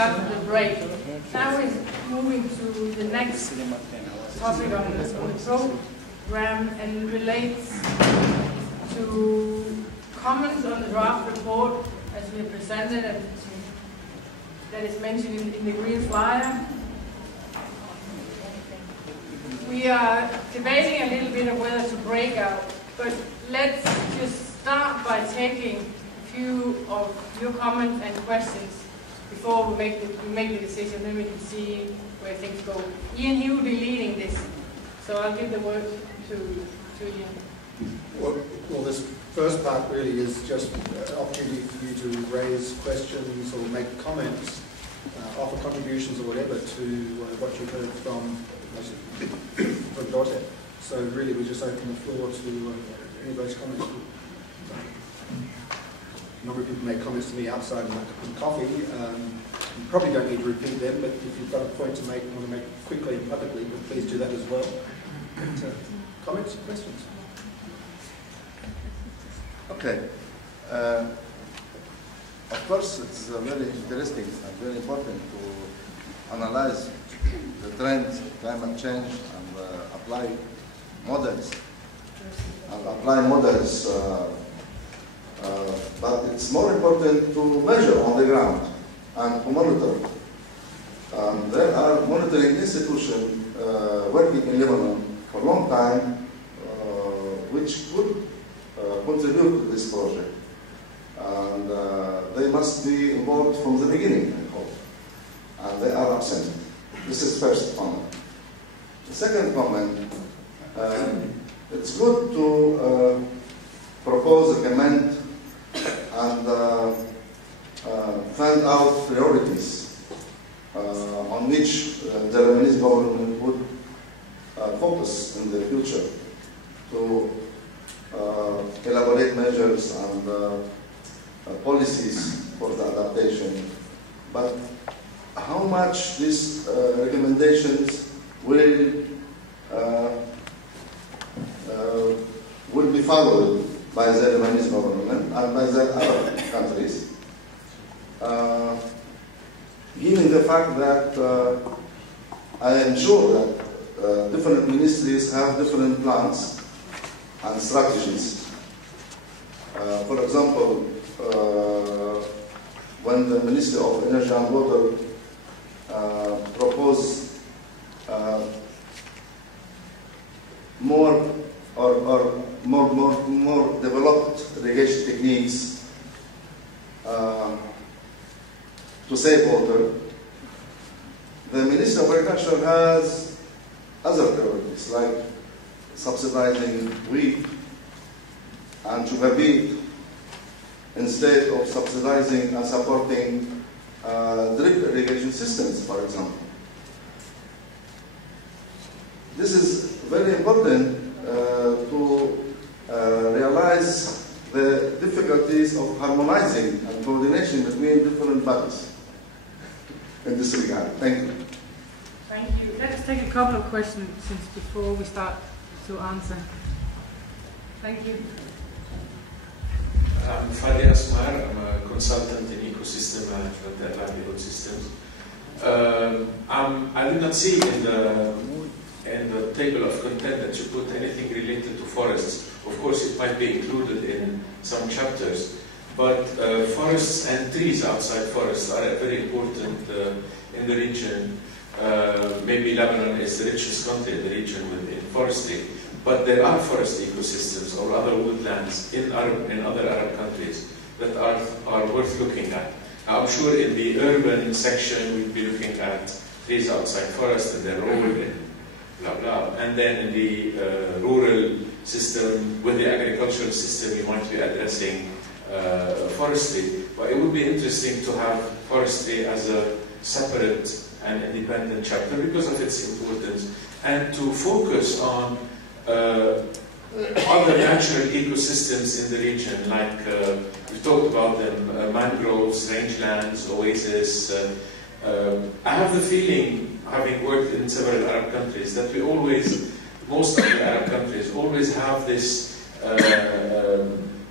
after the break. Now we're moving to the next topic on the program and relates to comments on the draft report as we have presented and that is mentioned in the green flyer. We are debating a little bit of whether to break out, but let's just start by taking a few of your comments and questions before we make the decision, then we can see where things go. Ian, he will be leading this, so I'll give the word to Ian. Well, this first part really is just an opportunity for you to raise questions or make comments, offer contributions or whatever to what you've heard from Dotted. So really we just open the floor to any of those comments. A number of people made comments to me outside in coffee. You probably don't need to repeat them, but if you've got a point to make, want to make quickly and publicly, then please do that as well. But, comments and questions? Okay. Of course, it's very interesting and very important to analyze the trends of climate change and apply models. But it's more important to measure on the ground and to monitor. There are monitoring institutions working in Lebanon for a long time, which could contribute to this project. And they must be involved from the beginning, I hope. And they are absent. This is first comment. The second comment, it's good to propose, recommend, and find out priorities on which the Lebanese government would focus in the future to elaborate measures and policies for the adaptation. But how much these recommendations will be followed by the Lebanese government and by the other countries, given the fact that I am sure that different ministries have different plans and strategies. For example, when the Ministry of Energy and Water proposed more developed irrigation techniques to save water, the Ministry of Agriculture has other priorities like subsidizing wheat and sugar beet instead of subsidizing and supporting drip irrigation systems, for example. This is very important to realize the difficulties of harmonizing and coordination between different bodies in this regard. Thank you. Thank you. Let's take a couple of questions since before we start to answer. Thank you. I'm Fadi Asmar. I'm a consultant in ecosystem management and livelihood systems. I did not see in the table of content that you put anything related to forests. Of course, it might be included in some chapters, but forests and trees outside forests are very important in the region. Maybe Lebanon is the richest country in the region in forestry, but there are forest ecosystems or other woodlands in other Arab countries that are worth looking at. I'm sure in the urban section we'd be looking at trees outside forest and their role in blah blah, and then in the rural system with the agricultural system you might be addressing forestry. But it would be interesting to have forestry as a separate and independent chapter because of its importance, and to focus on other natural ecosystems in the region, like we've talked about them, mangroves, rangelands, oases. I have the feeling, having worked in several Arab countries, that we always, most of the Arab countries, always have this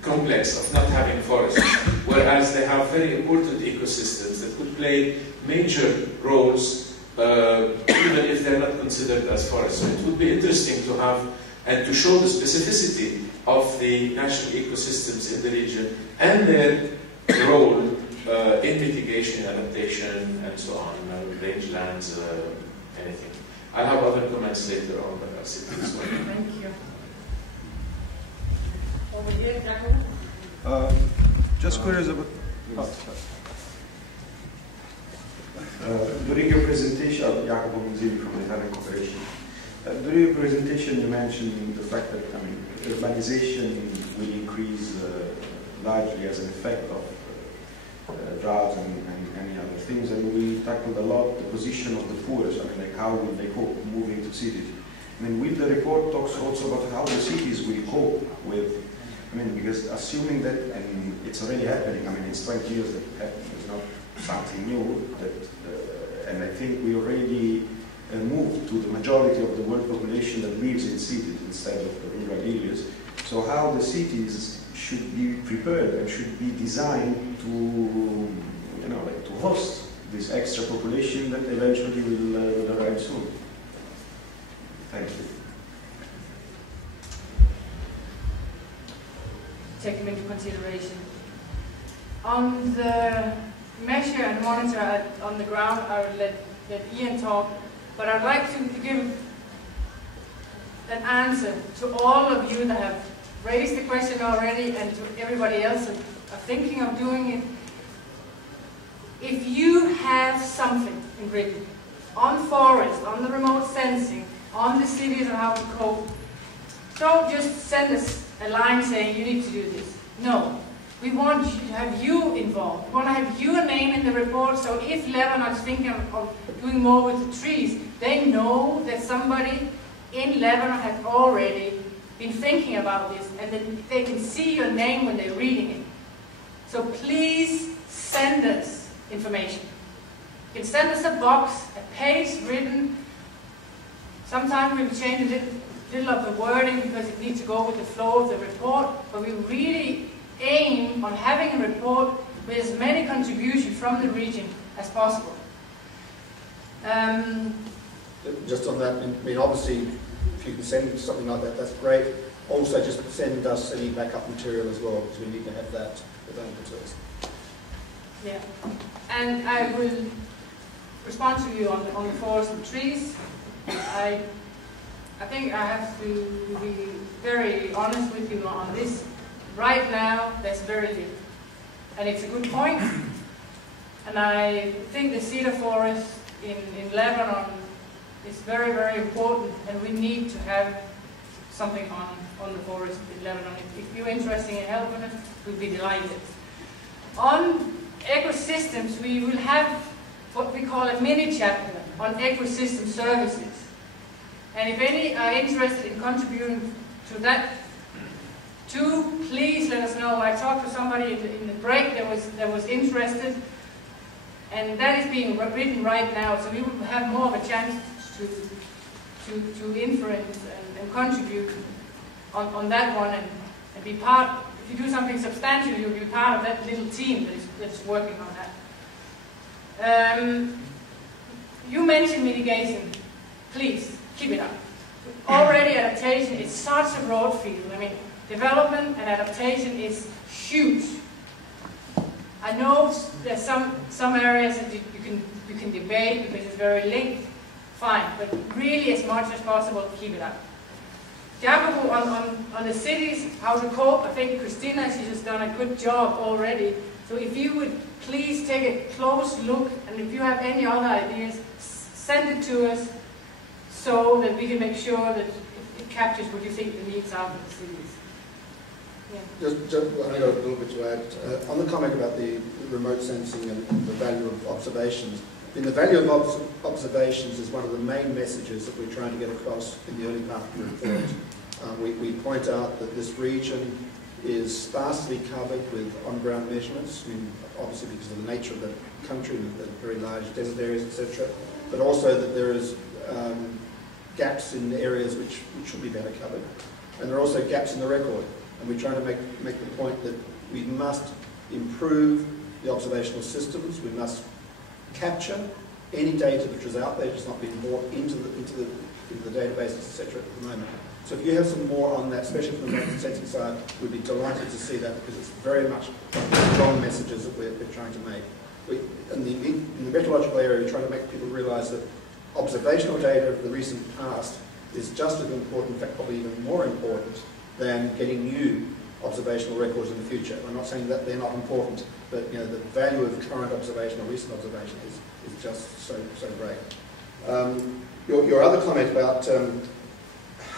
complex of not having forests, whereas they have very important ecosystems that could play major roles, even if they're not considered as forests. So it would be interesting to have and to show the specificity of the natural ecosystems in the region and their role in mitigation, adaptation, and so on, rangelands, anything. I'll have other comments later on, but I'll sit this one. Thank you. Over here, Jacob. Just curious about. During your presentation, Jacob Muzili from the Italian Corporation. During your presentation, you mentioned the fact that urbanization will increase largely as an effect of drought and many other things, and we tackled a lot the position of the poorest. I mean, like how will they cope moving to cities? I mean, with the report talks also about how the cities will cope with. I mean, because assuming that, and it's already happening. I mean, it's 20 years that it happened. It's not something new. And I think we already moved to the majority of the world population that lives in cities instead of the rural areas. So how the cities should be prepared and should be designed to, you know, like to host this extra population that eventually will arrive soon. Thank you. Take them into consideration. On the measure and monitor on the ground, I will let Ian talk, but I'd like to give an answer to all of you that have raised the question already and to everybody else that are thinking of doing it. If you have something in written on forest, on the remote sensing, on the cities and how to cope, don't just send us a line saying you need to do this. No. We want to have you involved. We want to have your name in the report, so if Lebanon is thinking of doing more with the trees, they know that somebody in Lebanon has already been thinking about this, and that they can see your name when they're reading it. So please send us information. You can send us a box, a page written. Sometimes we'll change a little of the wording because it needs to go with the flow of the report, but we really aim on having a report with as many contributions from the region as possible. Just on that, I mean, obviously, if you can send something like that, that's great. Also, just send us any backup material as well, because we need to have that available to us. Yeah, and I will respond to you on the forest and trees. I think I have to be very honest with you on this. Right now, there's very little. And it's a good point. And I think the cedar forest in Lebanon is very, very important, and we need to have something on the forest in Lebanon. If you're interested in helping us, we'd be delighted. On ecosystems, we will have what we call a mini chapter on ecosystem services. And if any are interested in contributing to that, please let us know. I talked to somebody in the break that was interested, and that is being written right now, so we will have more of a chance to influence and contribute on that one, and be part. If you do something substantial, you'll be part of that little team that's working on that. You mentioned mitigation. Please keep it up. Already adaptation is such a broad field. I mean, development and adaptation is huge. I know there's some areas that you can debate because it's very linked. Fine, but really as much as possible, keep it up. Jacopo, on the cities, how to cope, I think Christina, she's just done a good job already. So if you would please take a close look, and if you have any other ideas, send it to us so that we can make sure that it captures what you think the needs are for the cities. Yeah. I've got a little bit to add. On the comment about the remote sensing and the value of observations, I mean, the value of observations is one of the main messages that we're trying to get across in the early part of the report. We point out that this region is sparsely covered with on-ground measurements, I mean, obviously because of the nature of the country, the very large desert areas, etc., but also that there is gaps in areas which should be better covered. And there are also gaps in the record. And we're trying to make the point that we must improve the observational systems, we must capture any data which is out there, just not being brought into the databases, etc. at the moment. So if you have some more on that, especially from the motion sensing side, we'd be delighted to see that, because it's very much strong messages that we're trying to make. In the meteorological area, we're trying to make people realise that observational data of the recent past is just as important, in fact probably even more important, than getting new observational records in the future. I'm not saying that they're not important, but the value of current observation or recent observation is just so great. Your other comment about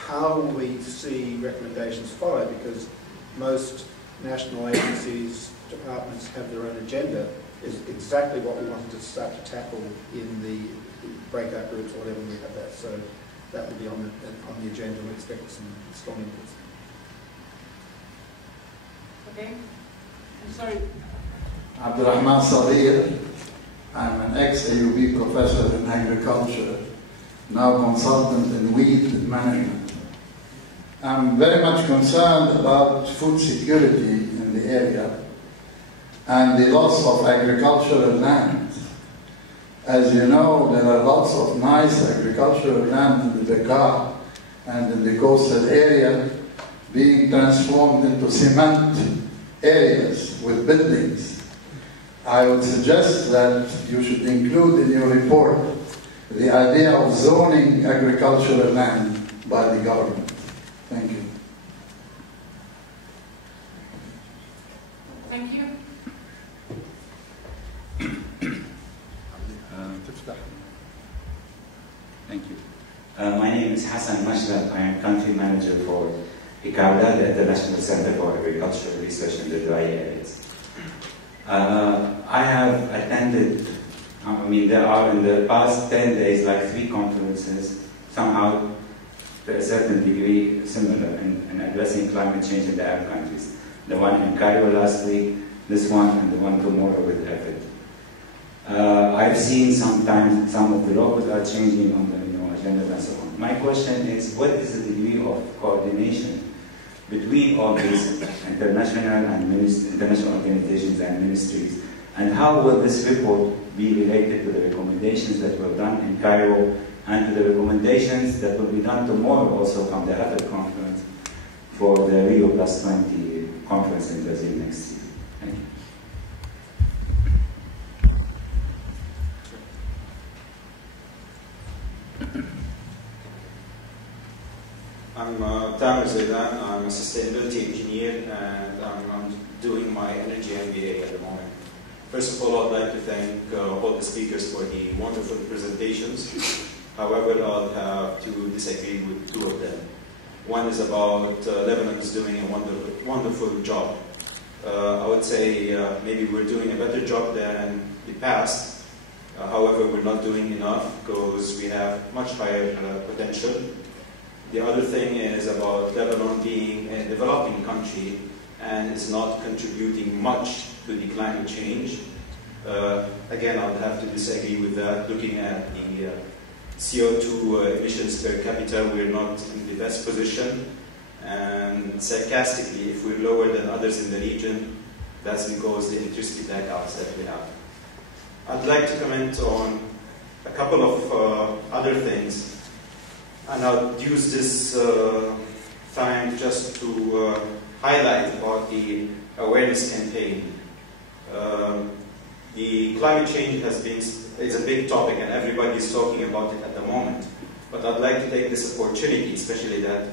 how we see recommendations followed, because most national agencies, departments have their own agenda, is exactly what we wanted to start to tackle in the breakout groups or whatever we have that. So that will be on the agenda, and we expect some strong inputs. Okay. I'm sorry. Abdurrahman Sadir. I'm an ex-AUB professor in agriculture, now consultant in weed management. I'm very much concerned about food security in the area and the loss of agricultural land. As you know, there are lots of nice agricultural land in the Bekaa and in the coastal area being transformed into cement areas with buildings. I would suggest that you should include in your report the idea of zoning agricultural land by the government. Thank you. Thank you. Thank you. My name is Hassan Mashdaq. I am country manager for ICARDA, the International Center for Agricultural Research in the Dry Areas. I have attended, there are in the past 10 days like 3 conferences, somehow to a certain degree similar in addressing climate change in the Arab countries. The one in Cairo last week, this one, and the one tomorrow with EFID. I've seen sometimes some of the laws are changing on the agendas and so on. My question is, what is the degree of coordination between all these international organizations and ministries, and how will this report be related to the recommendations that were done in Cairo and to the recommendations that will be done tomorrow also from the EFID conference for the Rio +20 conference in Brazil next year? Thank you. I'm Tamer Zaidan. I'm a sustainability engineer, and I'm doing my energy MBA at the moment. First of all, I'd like to thank all the speakers for the wonderful presentations. However, I'll have to disagree with 2 of them. One is about Lebanon is doing a wonderful job. I would say maybe we're doing a better job than in the past. However, we're not doing enough because we have much higher potential. The other thing is about Lebanon being a developing country and is not contributing much to the climate change. Again, I would have to disagree with that. Looking at the CO2 emissions per capita, we're not in the best position. And sarcastically, if we're lower than others in the region, that's because the electricity blackouts that we have. I'd like to comment on a couple of other things. And I'll use this time just to highlight about the awareness campaign. The climate change is a big topic, and everybody's talking about it at the moment. But I'd like to take this opportunity, especially that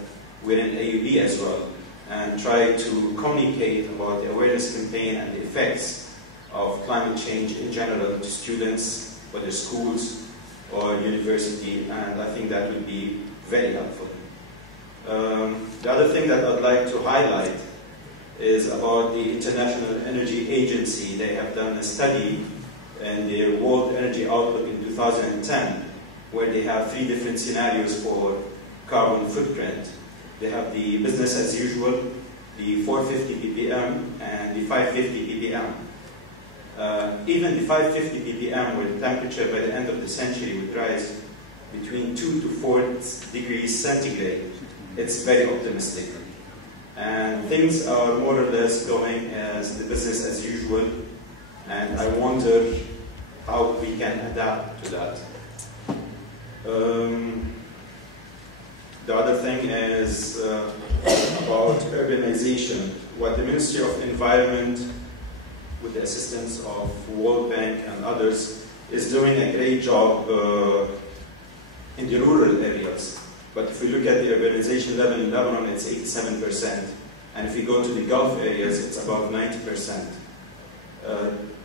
we're in AUB as well, and try to communicate about the awareness campaign and the effects of climate change in general to students, whether schools or university, and I think that would be very helpful. The other thing that I'd like to highlight is about the International Energy Agency. They have done a study in their World Energy Outlook in 2010, where they have 3 different scenarios for carbon footprint. They have the business as usual, the 450 ppm, and the 550 ppm. Even the 550 ppm, where the temperature by the end of the century would rise between 2 to 4 degrees centigrade, it's very optimistic. And things are more or less going as the business as usual. And I wonder how we can adapt to that. The other thing is about urbanization. What the Ministry of Environment, with the assistance of World Bank and others, is doing a great job in the rural areas. But if we look at the urbanization level in Lebanon, it's 87%. And if we go to the Gulf areas, it's about 90%.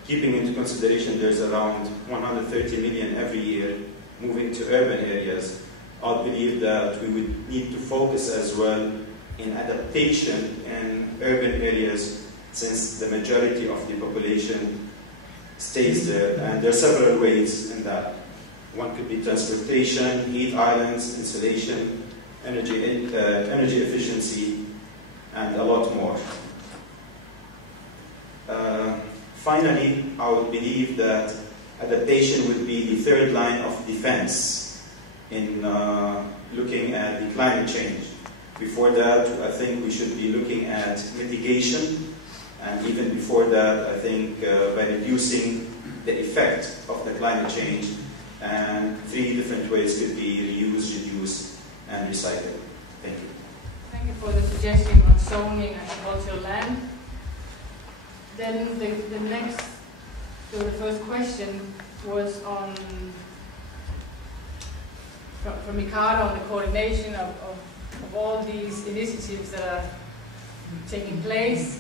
Keeping into consideration there's around 130 million every year moving to urban areas, I believe that we would need to focus as well in adaptation in urban areas, since the majority of the population stays there. And there are several ways in that. One could be transportation, heat islands, insulation, energy efficiency, and a lot more. Finally, I would believe that adaptation would be the third line of defense in looking at the climate change. Before that, I think we should be looking at mitigation, and even before that, I think by reducing the effect of the climate change, and 3 different ways could be reuse, reduce, and recycle. Thank you. Thank you for the suggestion on zoning agricultural land. Then the next, so the first question was on, from Ricardo, on the coordination of all these initiatives that are taking place.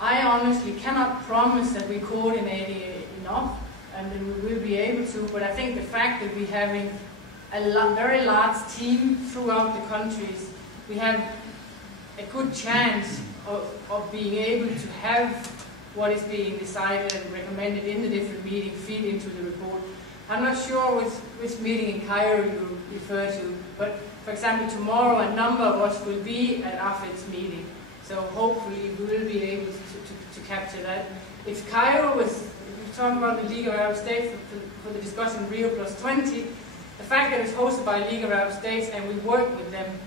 I honestly cannot promise that we coordinate enough and that we will be able to, but I think the fact that we're having a very large team throughout the countries, we have a good chance of being able to have what is being decided and recommended in the different meetings feed into the report. I'm not sure which meeting in Cairo you refer to, but for example, tomorrow a number of us will be at AFED's meeting, so hopefully we will be able to capture that. If Cairo was, if you talk about the League of Arab States for the discussion Rio +20, the fact that it's hosted by League of Arab States and we work with them,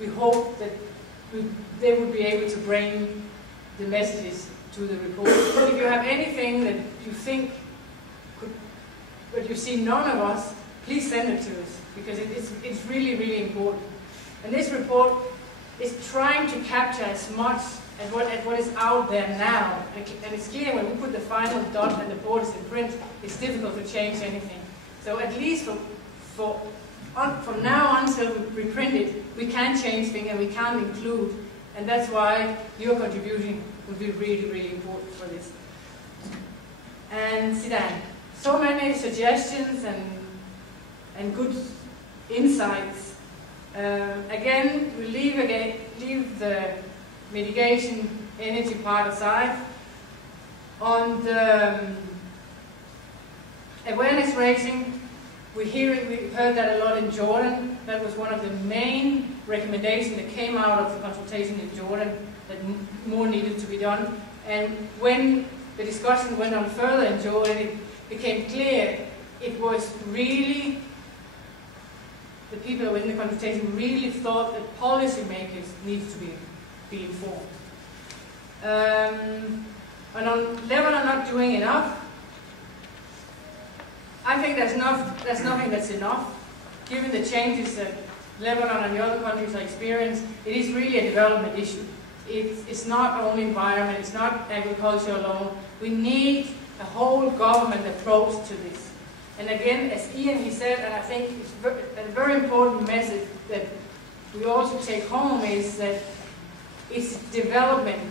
we hope that they would be able to bring the messages to the report. If you have anything that you think could, but you see none of us, please send it to us, because it's really, really important. And this report is trying to capture as much as what is out there now. And it's clear when we put the final dot and the board is in print, it's difficult to change anything. So at least from now until we print it, we can change things and we can include. And that's why your contribution would be really, really important for this. And Sidan, so many suggestions and good insights. Again, we leave the mitigation energy part aside. On the awareness raising, we heard that a lot in Jordan. That was one of the main recommendations that came out of the consultation in Jordan, that more needed to be done. And when the discussion went on further in Jordan, it became clear it was really, the people that were in the consultation really thought that policymakers need to be informed. And on Lebanon not doing enough, I think there's nothing that's enough. Given the changes that Lebanon and the other countries are experiencing, it is really a development issue. It's not only environment, it's not agriculture alone. We need a whole government approach to this. And again, as Ian he said, and I think it's a very important message that we also take home, is that it's development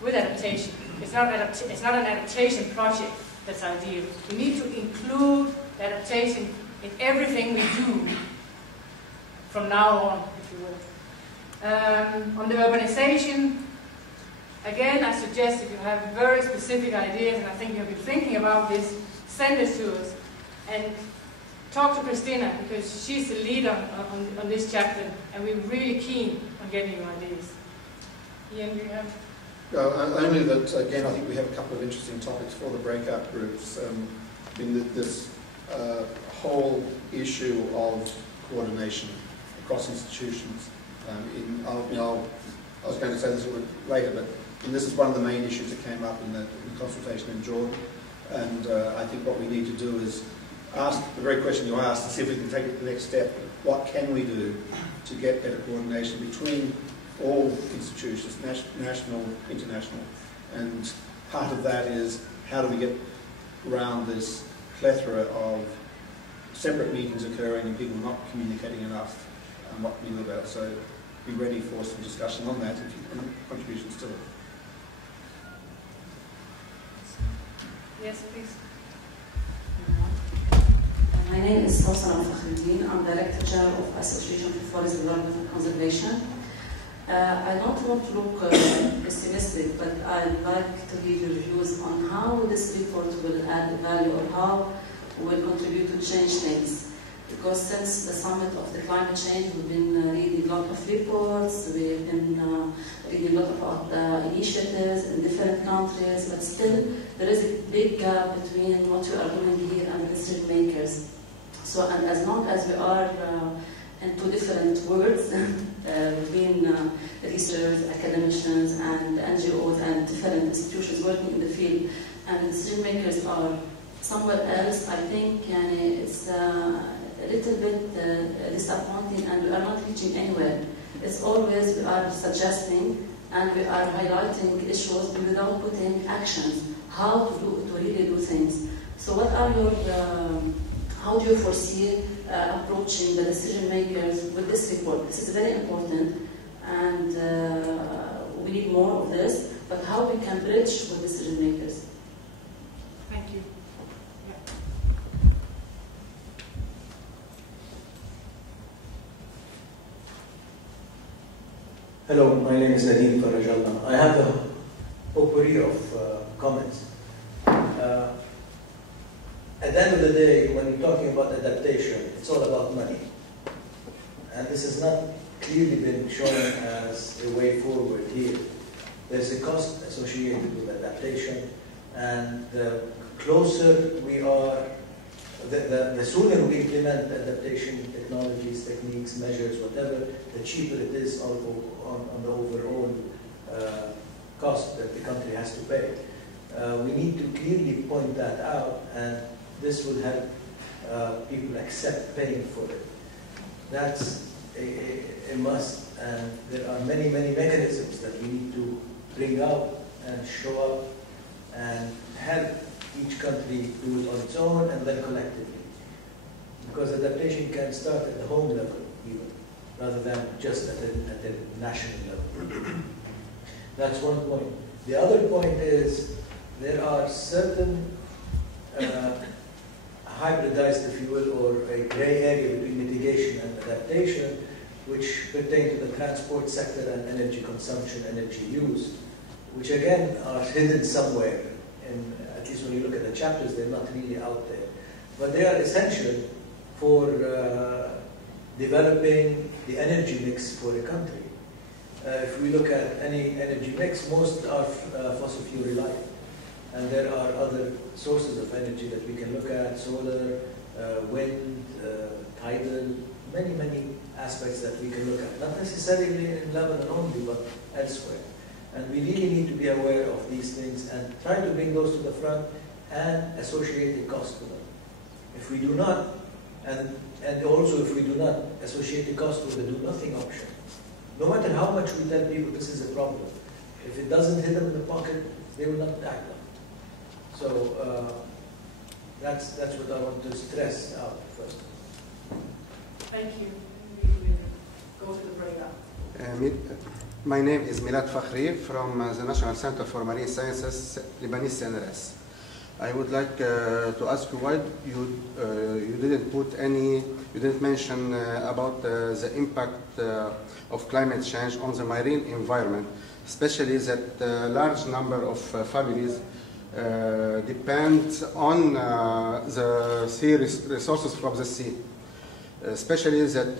with adaptation. It's not an adaptation project that's ideal. We need to include adaptation in everything we do from now on, if you will. On the urbanization, again, I suggest if you have very specific ideas, and I think you have been thinking about this, send this to us. And talk to Christina, because she's the leader on this chapter, and we're really keen on getting your ideas. Ian, do you have? Only that, again, I think we have a couple of interesting topics for the breakout groups. In this whole issue of coordination across institutions. I was going to say this later, but this is one of the main issues that came up in the consultation in Jordan. And I think what we need to do is ask the very question you asked, and see if we can take it to the next step. What can we do to get better coordination between all institutions, national, international? And part of that is, how do we get around this plethora of separate meetings occurring and people not communicating enough and what we know about? So be ready for some discussion on that if you have contributions to it. Yes, please. My name is Hosana Fakhruddin. I'm Director General of Association for Forest Development and Conservation. I don't want to look pessimistic, but I'd like to give you views on how this report will add value or how will contribute to change things. Because since the summit of the climate change, we've been reading a lot of reports, we've been reading a lot about initiatives in different countries, but still there is a big gap between what we are doing here and the decision makers. So, and as long as we are in two different worlds between research, academicians, and NGOs and different institutions working in the field, and decision makers are somewhere else, I think it's a little bit disappointing, and we are not reaching anywhere. It's always we are suggesting and we are highlighting issues without putting actions, how to really do things. So what are your, how do you foresee approaching the decision makers with this report? This is very important, and we need more of this, but how we can bridge with decision makers? Thank you. Hello, my name is Nadeem Farajallah. I have a potpourri of comments. At the end of the day, when you're talking about adaptation, it's all about money. And this has not clearly been shown as a way forward here. There's a cost associated with adaptation, and the closer we are, the sooner we implement adaptation technologies, techniques, measures, whatever, the cheaper it is on the overall cost that the country has to pay. We need to clearly point that out, and this will help people accept paying for it. That's a must, and there are many, many mechanisms that we need to bring out and show up and help each country do it on its own and then collectively. Because adaptation can start at the home level even, rather than just at the national level. That's one point. The other point is there are certain hybridized, if you will, or a gray area between mitigation and adaptation, which pertain to the transport sector and energy consumption, energy use, which again are hidden somewhere. And at least when you look at the chapters, they're not really out there. But they are essential for developing the energy mix for a country. If we look at any energy mix, most are fossil fuel reliant. And there are other sources of energy that we can look at: solar, wind, tidal, many, many aspects that we can look at. Not necessarily in Lebanon only, but elsewhere. And we really need to be aware of these things and try to bring those to the front and associate the cost to them. If we do not, and also if we do not associate the cost with the do-nothing option, no matter how much we tell people this is a problem, if it doesn't hit them in the pocket, they will not act on it. So that's what I want to stress out first. Thank you. We will go to the breakout. My name is Milad Fakhri from the National Center for Marine Sciences, Lebanese CNRS. I would like to ask you why you didn't mention about the impact of climate change on the marine environment, especially that a large number of families depend on the sea resources from the sea, especially that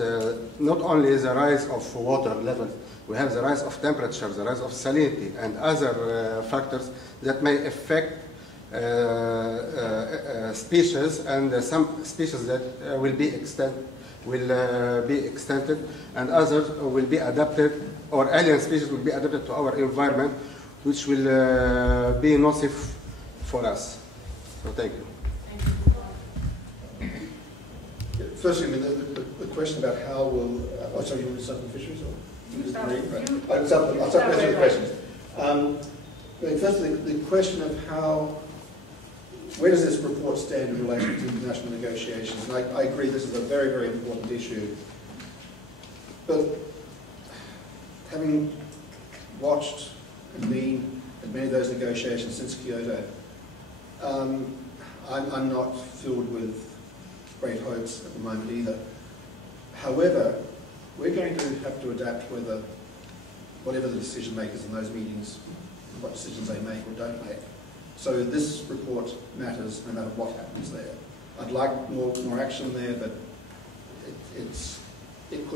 not only the rise of water level, we have the rise of temperature, the rise of salinity, and other factors that may affect species, and some species that will be extended, and others will be adapted, or alien species will be adapted to our environment, which will be nocive for us. So thank you. Firstly, I mean, the question about how will, sorry, you want to start with fisheries or? I'll start with the questions. Firstly, the question of how, where does this report stand in relation to international negotiations? And I agree this is a very, very important issue. But having watched and been at many of those negotiations since Kyoto, I'm not filled with great hopes at the moment either. However, we're going to have to adapt whatever the decision makers in those meetings, what decisions they make or don't make. So this report matters no matter what happens there. I'd like more action there, but it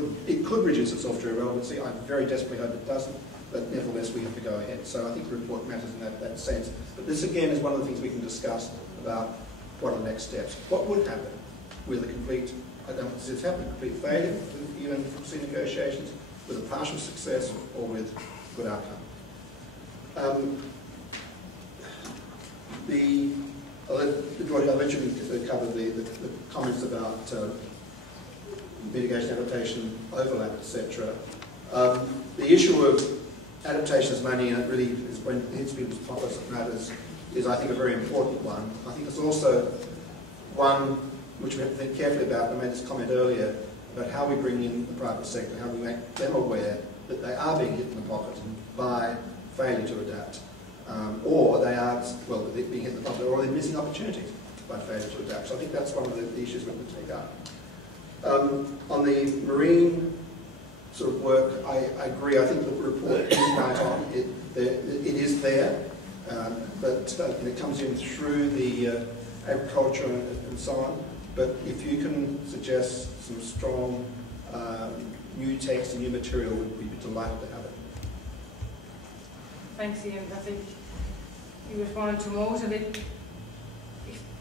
could reduce its offshore relevancy. I very desperately hope it doesn't, but nevertheless we have to go ahead. So I think the report matters in that sense. But this again is one of the things we can discuss about what are the next steps. What would happen with a complete, I don't know if it's happened, a complete failure of the UN negotiations, with a partial success or with good outcome. I'll let you cover the comments about mitigation, adaptation, overlap, etc. The issue of adaptation as money, and it really is when it hits people's pockets that matters, is I think a very important one. I think it's also one which we have to think carefully about. I made this comment earlier about how we bring in the private sector, how we make them aware that they are being hit in the pocket by failure to adapt. Or they are, well, being hit in the pocket, or they're missing opportunities by failure to adapt. So I think that's one of the issues we have to take up. On the marine sort of work, I agree. I think the report is right on. It is there, but it comes in through the agriculture and so on. But if you can suggest some strong new text and new material, we'd be delighted to have it. Thanks, Ian. I think you responded to most of it.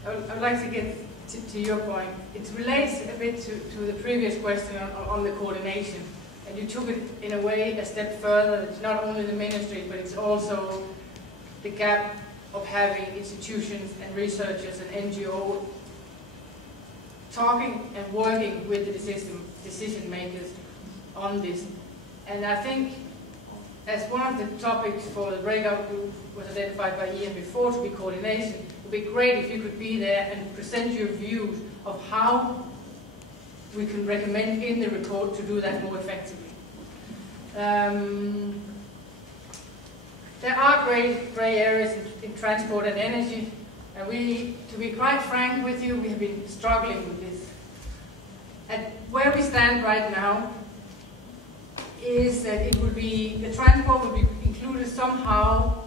I would like to get to your point. It relates a bit to the previous question on the coordination. And you took it in a way a step further. It's not only the ministry, but it's also the gap of having institutions and researchers and NGOs talking and working with the decision makers on this. And I think as one of the topics for the breakout group was identified by Ian before to be coordination, it would be great if you could be there and present your views of how we can recommend in the report to do that more effectively. There are grey areas in transport and energy, and to be quite frank with you, we have been struggling with this. And where we stand right now is that the transport would be included somehow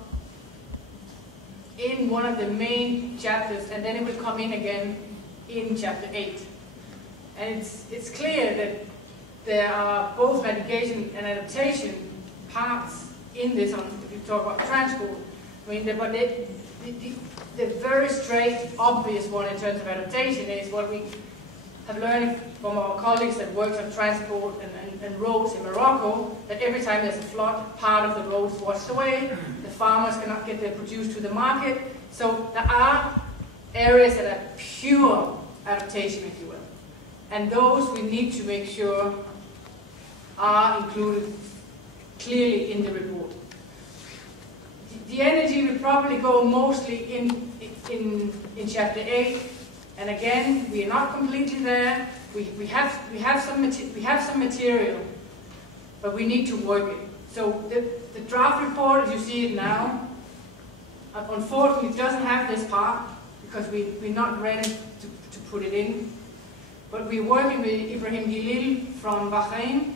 in one of the main chapters, and then it will come in again in chapter 8. And it's clear that there are both mitigation and adaptation parts in this, if you talk about transport. I mean, but the very straight, obvious one in terms of adaptation is what we have learned from our colleagues that work on transport and roads in Morocco, that every time there's a flood, part of the roads washed away, the farmers cannot get their produce to the market. So there are areas that are pure adaptation, if you will. And those we need to make sure are included clearly in the report. The energy will probably go mostly in chapter 8, and again, we are not completely there. We have some material, but we need to work it. So the draft report, as you see it now, unfortunately doesn't have this part because we're not ready to put it in. But we're working with Ibrahim Gilil from Bahrain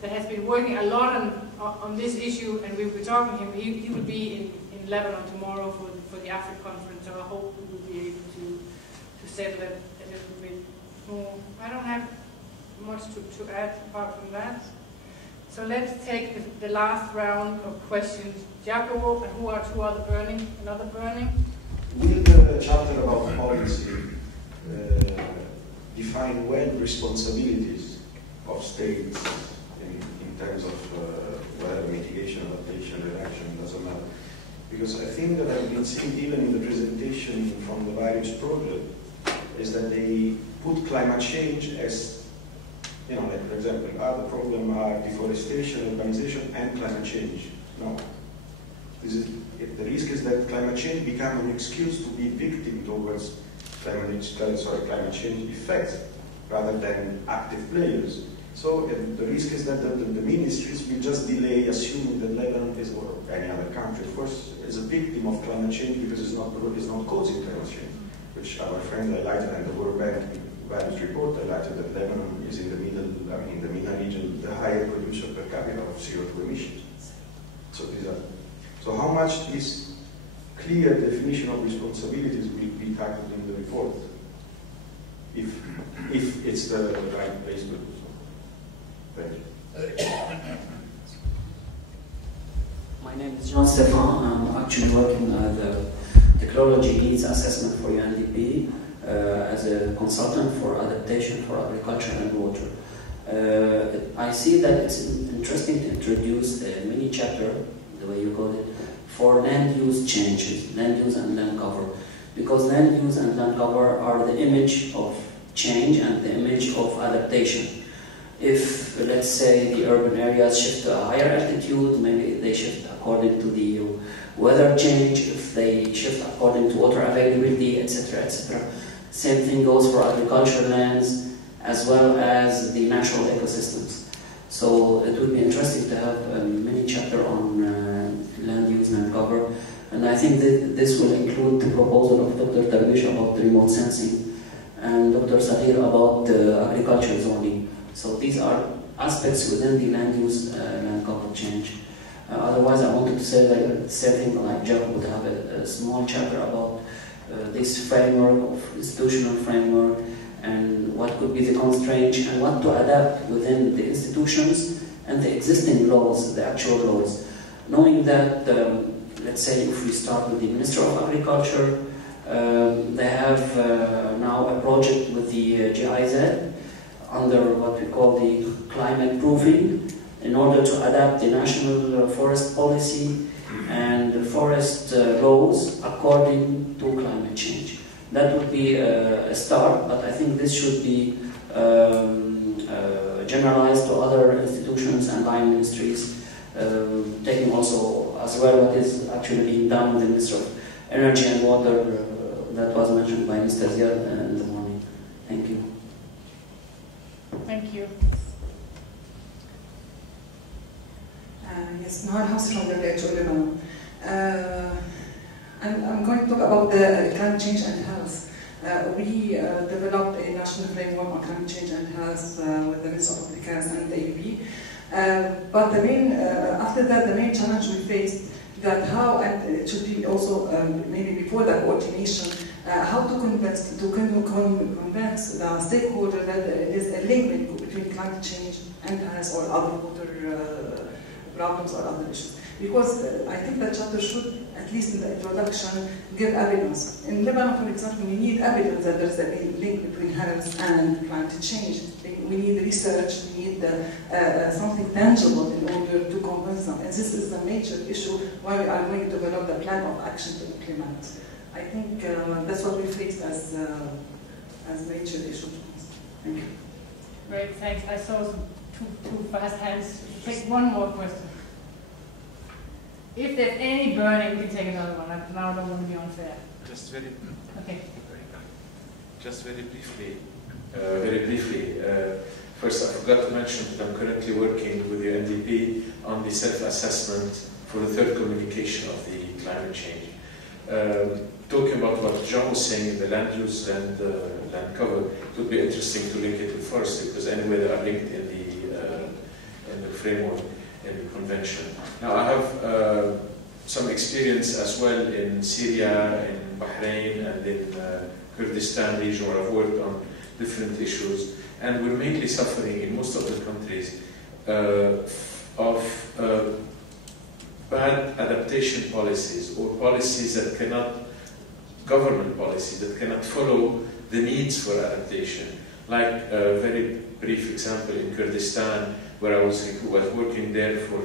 that has been working a lot on this issue, and we'll be talking to him. He will be in Lebanon tomorrow for the Africa conference, so I hope we will be able to settle it a little bit more. I don't have much to add apart from that. So let's take the last round of questions. Giacomo, and who are two other burning? Another burning? Will the chapter about policy define well responsibilities of states in terms of whether mitigation, adaptation, reduction, doesn't matter? Because I think that I've been seeing even in the presentation from the various projects is that they put climate change as, you know, like for example, the problem are deforestation, urbanization, and climate change. No. The risk is that climate change become an excuse to be victim towards climate change effects rather than active players. So the risk is that the ministries will just delay, assuming that Lebanon is, or any other country, of course, is a victim of climate change because it's not causing climate change, which our friend highlighted and the World Bank values report highlighted that Lebanon is in the middle, in the MENA region, the higher producer per capita of CO2 emissions. So how much this clear definition of responsibilities will be tackled in the report, if it's the right place to do so? Thank you. My name is John Stefan. I'm actually working at the Technology Needs Assessment for UNDP as a consultant for adaptation for agriculture and water. I see that it's interesting to introduce a mini chapter, the way you call it, for land use changes, land use and land cover. Because land use and land cover are the image of change and the image of adaptation. If, let's say, the urban areas shift to a higher altitude, maybe they shift according to the weather change, if they shift according to water availability, etc., etc. Same thing goes for agricultural lands as well as the natural ecosystems. So it would be interesting to have a mini chapter on land use and cover. And I think that this will include the proposal of Dr. Darwish about the remote sensing and Dr. Sahir about agriculture zoning. So these are aspects within the land use land cover change. Otherwise, I wanted to say that same thing like Jack would have a small chapter about this framework of institutional framework and what could be the constraints and what to adapt within the institutions and the existing laws, the actual laws. Knowing that, let's say if we start with the Ministry of Agriculture, they have now a project with the GIZ under what we call the climate proofing in order to adapt the national forest policy and forest laws according to climate change. That would be a start, but I think this should be generalized to other institutions and line ministries, taking also as well what is actually being done with the Ministry of Energy and Water that was mentioned by Mr. Ziad in the morning. Thank you. Thank you. Yes, Nahar House from the Lebanon. I'm going to talk about the climate change and health. We developed a national framework on climate change and health with the Ministry of Public and the AUB. But the main, after that, the main challenge we faced that how, and it should be also maybe before that coordination, how to convince the stakeholder that there is a link between climate change and health or other water problems or other issues. Because I think that chapter should, at least in the introduction, give evidence. In Lebanon, for example, we need evidence that there's a link between health and climate change. We need research, we need something tangible in order to convince them. And this is the major issue why we are going to develop the plan of action to implement. I think that's what we faced as major issues. Thank you. Great, thanks. I saw some two fast hands. Take one more question. If there's any burning, we can take another one. Now I don't want to be unfair. Just very, okay. Just very briefly. First, I forgot to mention that I'm currently working with the NDP on the self-assessment for the third communication of the climate change. Talking about what John was saying in the land use and land cover, it would be interesting to link it with forestry because anyway they are linked in the framework, in the convention. Now I have some experience as well in Syria, in Bahrain, and in Kurdistan region where I've worked on different issues, and we're mainly suffering in most of the countries of bad adaptation policies or policies that cannot, government policies that cannot follow the needs for adaptation. Like a very brief example in Kurdistan, where I was working there for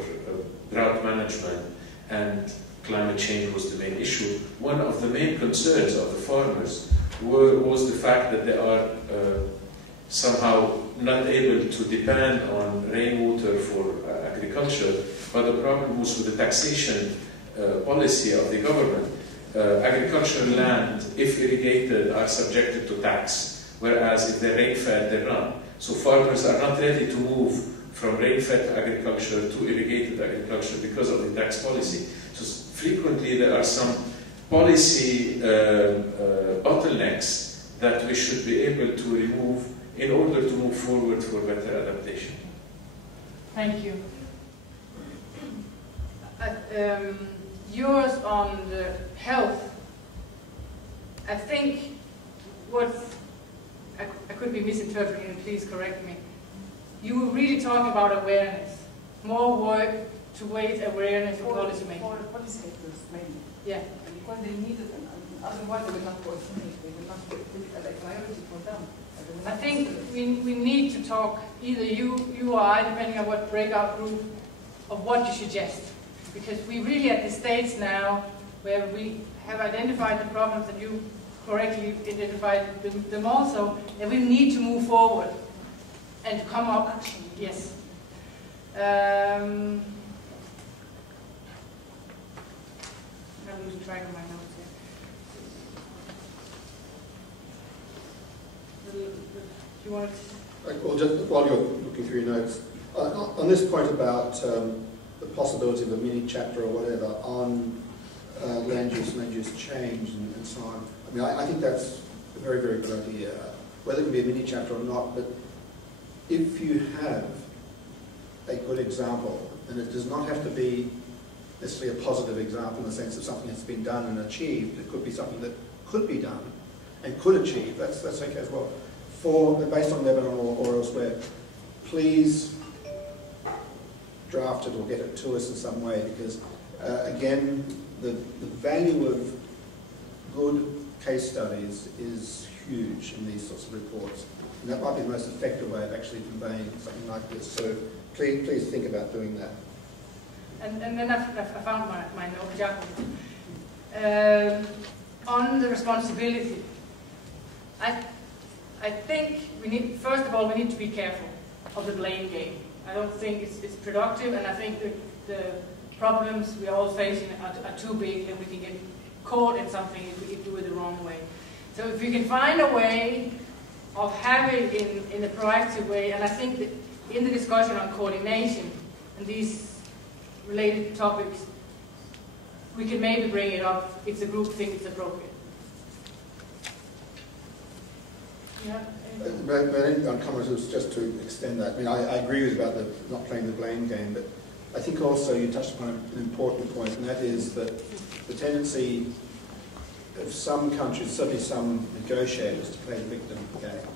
drought management and climate change was the main issue. One of the main concerns of the farmers was the fact that they are somehow not able to depend on rainwater for agriculture, but the problem was with the taxation policy of the government. Agricultural land, if irrigated, are subjected to tax, whereas if they're rain-fed, they're not. So farmers are not ready to move from rain-fed agriculture to irrigated agriculture because of the tax policy. So frequently there are some policy bottlenecks that we should be able to remove in order to move forward for better adaptation. Thank you. Yours on the health. I think what I could be misinterpreting, and please correct me. You were really talking about awareness, more work to raise awareness of policy making. For policymakers, mainly. Yeah. Because they need it, and otherwise they will not coordinate. They will not put it as a priority for them. I think we need to talk, either you or I, depending on what breakout group, of what you suggest. Because we really at the stage now where we have identified the problems and you correctly identified them also, and we need to move forward and come up. Yes. I'm losing track of my notes here. Do you want to? Well, just while you're looking through your notes, on this point about the possibility of a mini chapter or whatever on land use change and so on. I mean, I think that's a very, very good idea. Whether it can be a mini chapter or not, but if you have a good example, and it does not have to be necessarily a positive example in the sense of something that's been done and achieved, it could be something that could be done and could achieve, that's okay as well. Based on Lebanon or elsewhere, please draft it or get it to us in some way, because again, the value of good case studies is huge in these sorts of reports, and that might be the most effective way of actually conveying something like this. So please think about doing that. And then I found my note, Jacob. On the responsibility, I think we need, first of all, we need to be careful of the blame game. I don't think it's productive, and I think the problems we're all facing are too big, and we can get caught in something if we do it the wrong way. So if we can find a way of having it in a proactive way, and I think that in the discussion on coordination and these related topics, we can maybe bring it up if the group thinks it's appropriate. Yeah. On comments, just to extend that, I mean, I agree with you about not playing the blame game, but I think also you touched upon an important point, and that is that the tendency of some countries, certainly some negotiators, to play the victim game.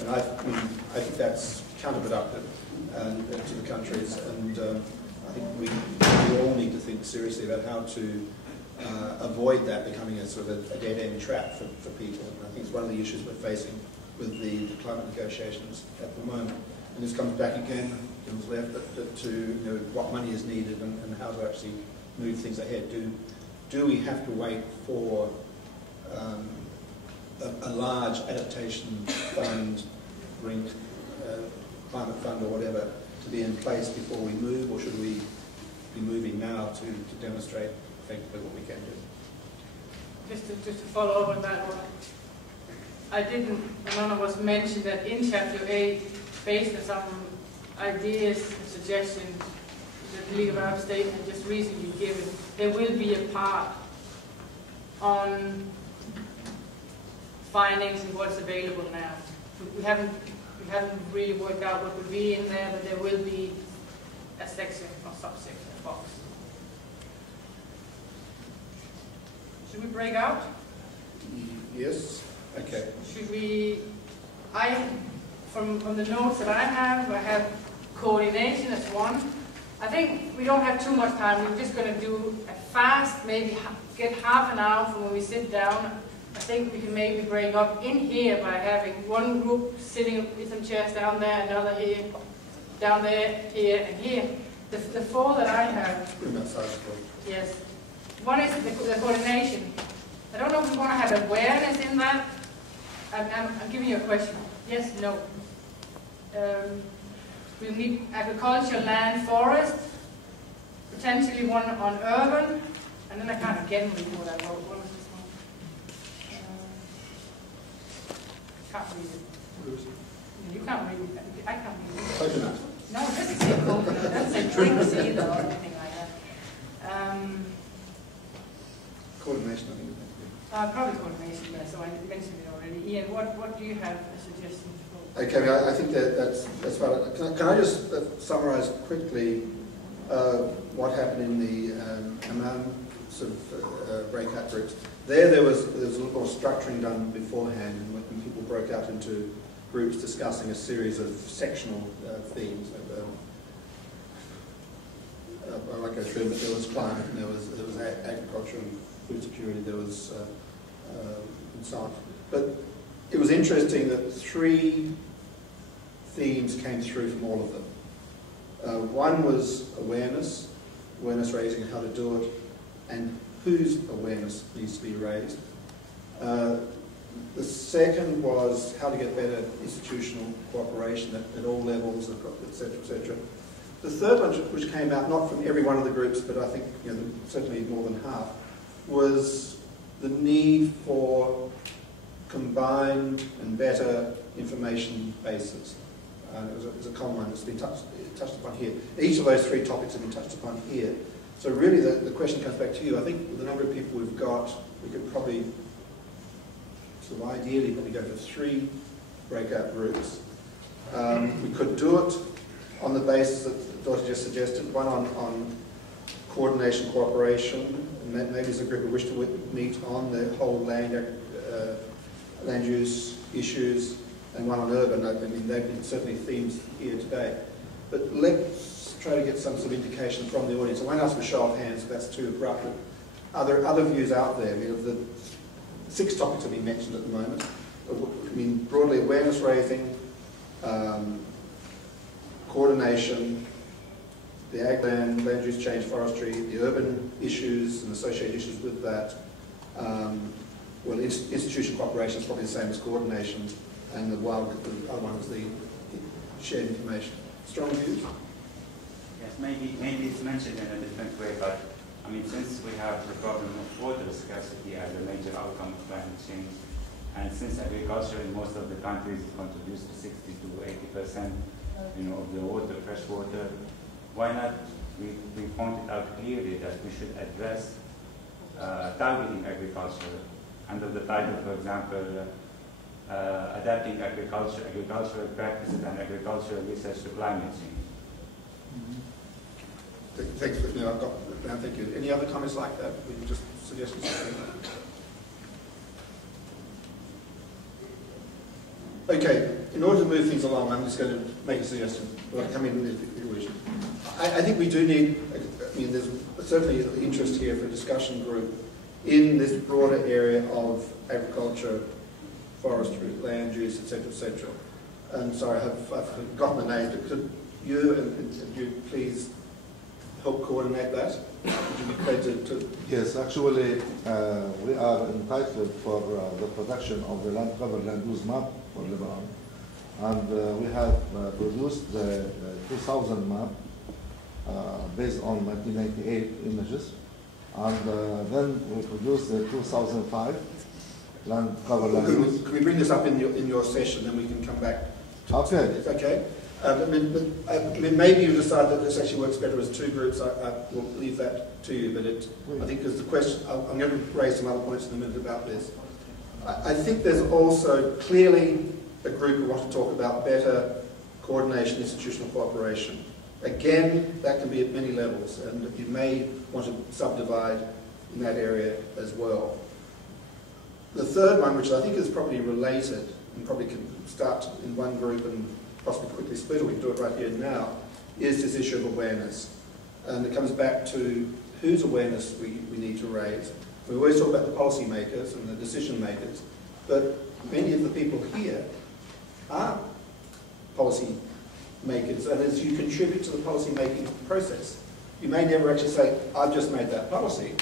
And I think that's counterproductive to the countries, and I think we all need to think seriously about how to avoid that becoming a sort of a dead-end trap for people. And I think it's one of the issues we're facing with the climate negotiations at the moment. And this comes back again, Jim's left, to what money is needed and how to actually move things ahead. Do we have to wait for a large adaptation fund, climate fund or whatever, to be in place before we move, or should we be moving now to demonstrate effectively what we can do? Just to follow up on that one. None of us mentioned that in Chapter 8, based on some ideas and suggestions that the League of Arab States has just recently given, there will be a part on findings and what's available now. We haven't really worked out what would be in there, but there will be a section or subsection, a box. Should we break out? Yes. Okay. Should we? From the notes that I have coordination as one. I think we don't have too much time. We're just going to do a fast, maybe get half an hour from when we sit down. I think we can maybe break up in here by having one group sitting with some chairs down there, another here, down there, here, and here. The four that I have. Yes. One is the coordination. I don't know if we want to have awareness in that. I'm giving you a question. Yes, no. We'll need agriculture, land, forest, potentially one on urban, and then I can't again read what I wrote. What was this one? Can't read it. You can't read it. I can't read it. Coconut. No, it doesn't say coconut. It doesn't say drinks either or anything like that. Coordination, I think. Probably coordination, yeah, so I mentioned it already. Ian, what do you have a suggestion for? Okay, I think that's about it. Can I just summarize quickly what happened in the Amman sort of breakout groups? There was a little more structuring done beforehand, and when people broke out into groups discussing a series of sectional themes. I won't go through, but there was climate, and there was agriculture and food security, there was and so on. But it was interesting that 3 themes came through from all of them. One was awareness raising, how to do it, and whose awareness needs to be raised. The second was how to get better institutional cooperation at all levels, etc., etc. The third one, which came out not from every one of the groups, but I think certainly more than half, was the need for combined and better information bases. It was a common one that's been touched upon here. Each of those 3 topics have been touched upon here. So really the question comes back to you. I think with the number of people we've got, we could probably, sort of ideally, probably go for 3 breakout groups. We could do it on the basis that Dorothy just suggested, one on coordination, cooperation, and maybe as a group we wish to meet on the whole land use issues, and one on urban. I mean, they've been certainly themes here today. But let's try to get some sort of indication from the audience. I won't ask for a show of hands if that's too abrupt. Are there other views out there? I mean, of the 6 topics have been mentioned at the moment. I mean, broadly awareness raising, coordination, the ag land use change, forestry, the urban issues and associated issues with that. Well, institutional cooperation is probably the same as coordination, and the other one is the shared information. Strong views? Yes, maybe it's mentioned in a different way, but I mean, since we have the problem of water scarcity as a major outcome of climate change, and since agriculture in most of the countries contributes to 60 to 80%, of the water, fresh water, why not we pointed out clearly that we should address targeting agriculture under the title, for example, adapting agricultural practices and agricultural research to climate change. Thanks. Thank you. Any other comments like that? We can just suggestions. Okay, in order to move things along, I'm just going to make a suggestion. Well, come in if you wish. I think we do need, I mean, there's certainly interest here for a discussion group in this broader area of agriculture, forestry, land use, etc., etc. And sorry, I've forgotten the name, but could you and you please help coordinate that? Would you be prepared to... Yes, actually, we are entitled for the production of the land cover land use map for Lebanon. And we have produced the 2000 map based on 1998 images. And then we produced the 2005 land cover land use. Could we bring this up in your session, then we can come back to okay. It? Okay. I mean, maybe you decide that this actually works better as 2 groups. I will leave that to you, but I think because the question, I'm going to raise some other points in a minute about this. I think there's also clearly a group who want to talk about better coordination, institutional cooperation. Again, that can be at many levels, and you may want to subdivide in that area as well. The third one, which I think is probably related, and probably can start in one group and possibly quickly split, or we can do it right here now, is this issue of awareness. And it comes back to whose awareness we need to raise. We always talk about the policy makers and the decision makers, but many of the people here are policy makers, and as you contribute to the policy making process, you may never actually say, I've just made that policy,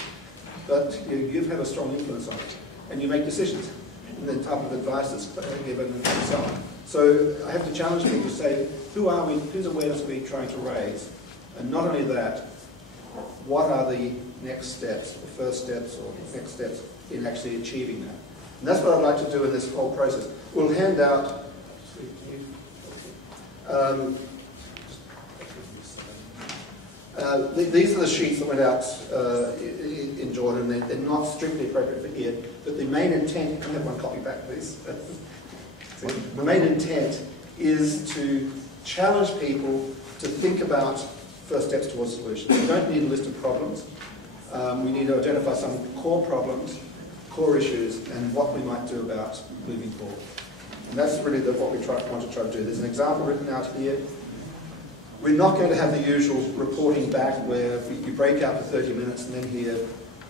but you've had a strong influence on it, and you make decisions, and the type of advice that's given, and so on. So I have to challenge people to say, who are we, whose awareness are we trying to raise? And not only that, what are the next steps, the first steps, or next steps in actually achieving that? And that's what I'd like to do in this whole process. We'll hand out these are the sheets that went out in Jordan. They're not strictly appropriate for here, but the main intent, can I have one copy back, please? The main intent is to challenge people to think about first steps towards solutions. We don't need a list of problems. We need to identify some core problems, core issues, and what we might do about moving forward. And that's really what we want to try to do. There's an example written out here. We're not going to have the usual reporting back where you break out for 30 minutes and then hear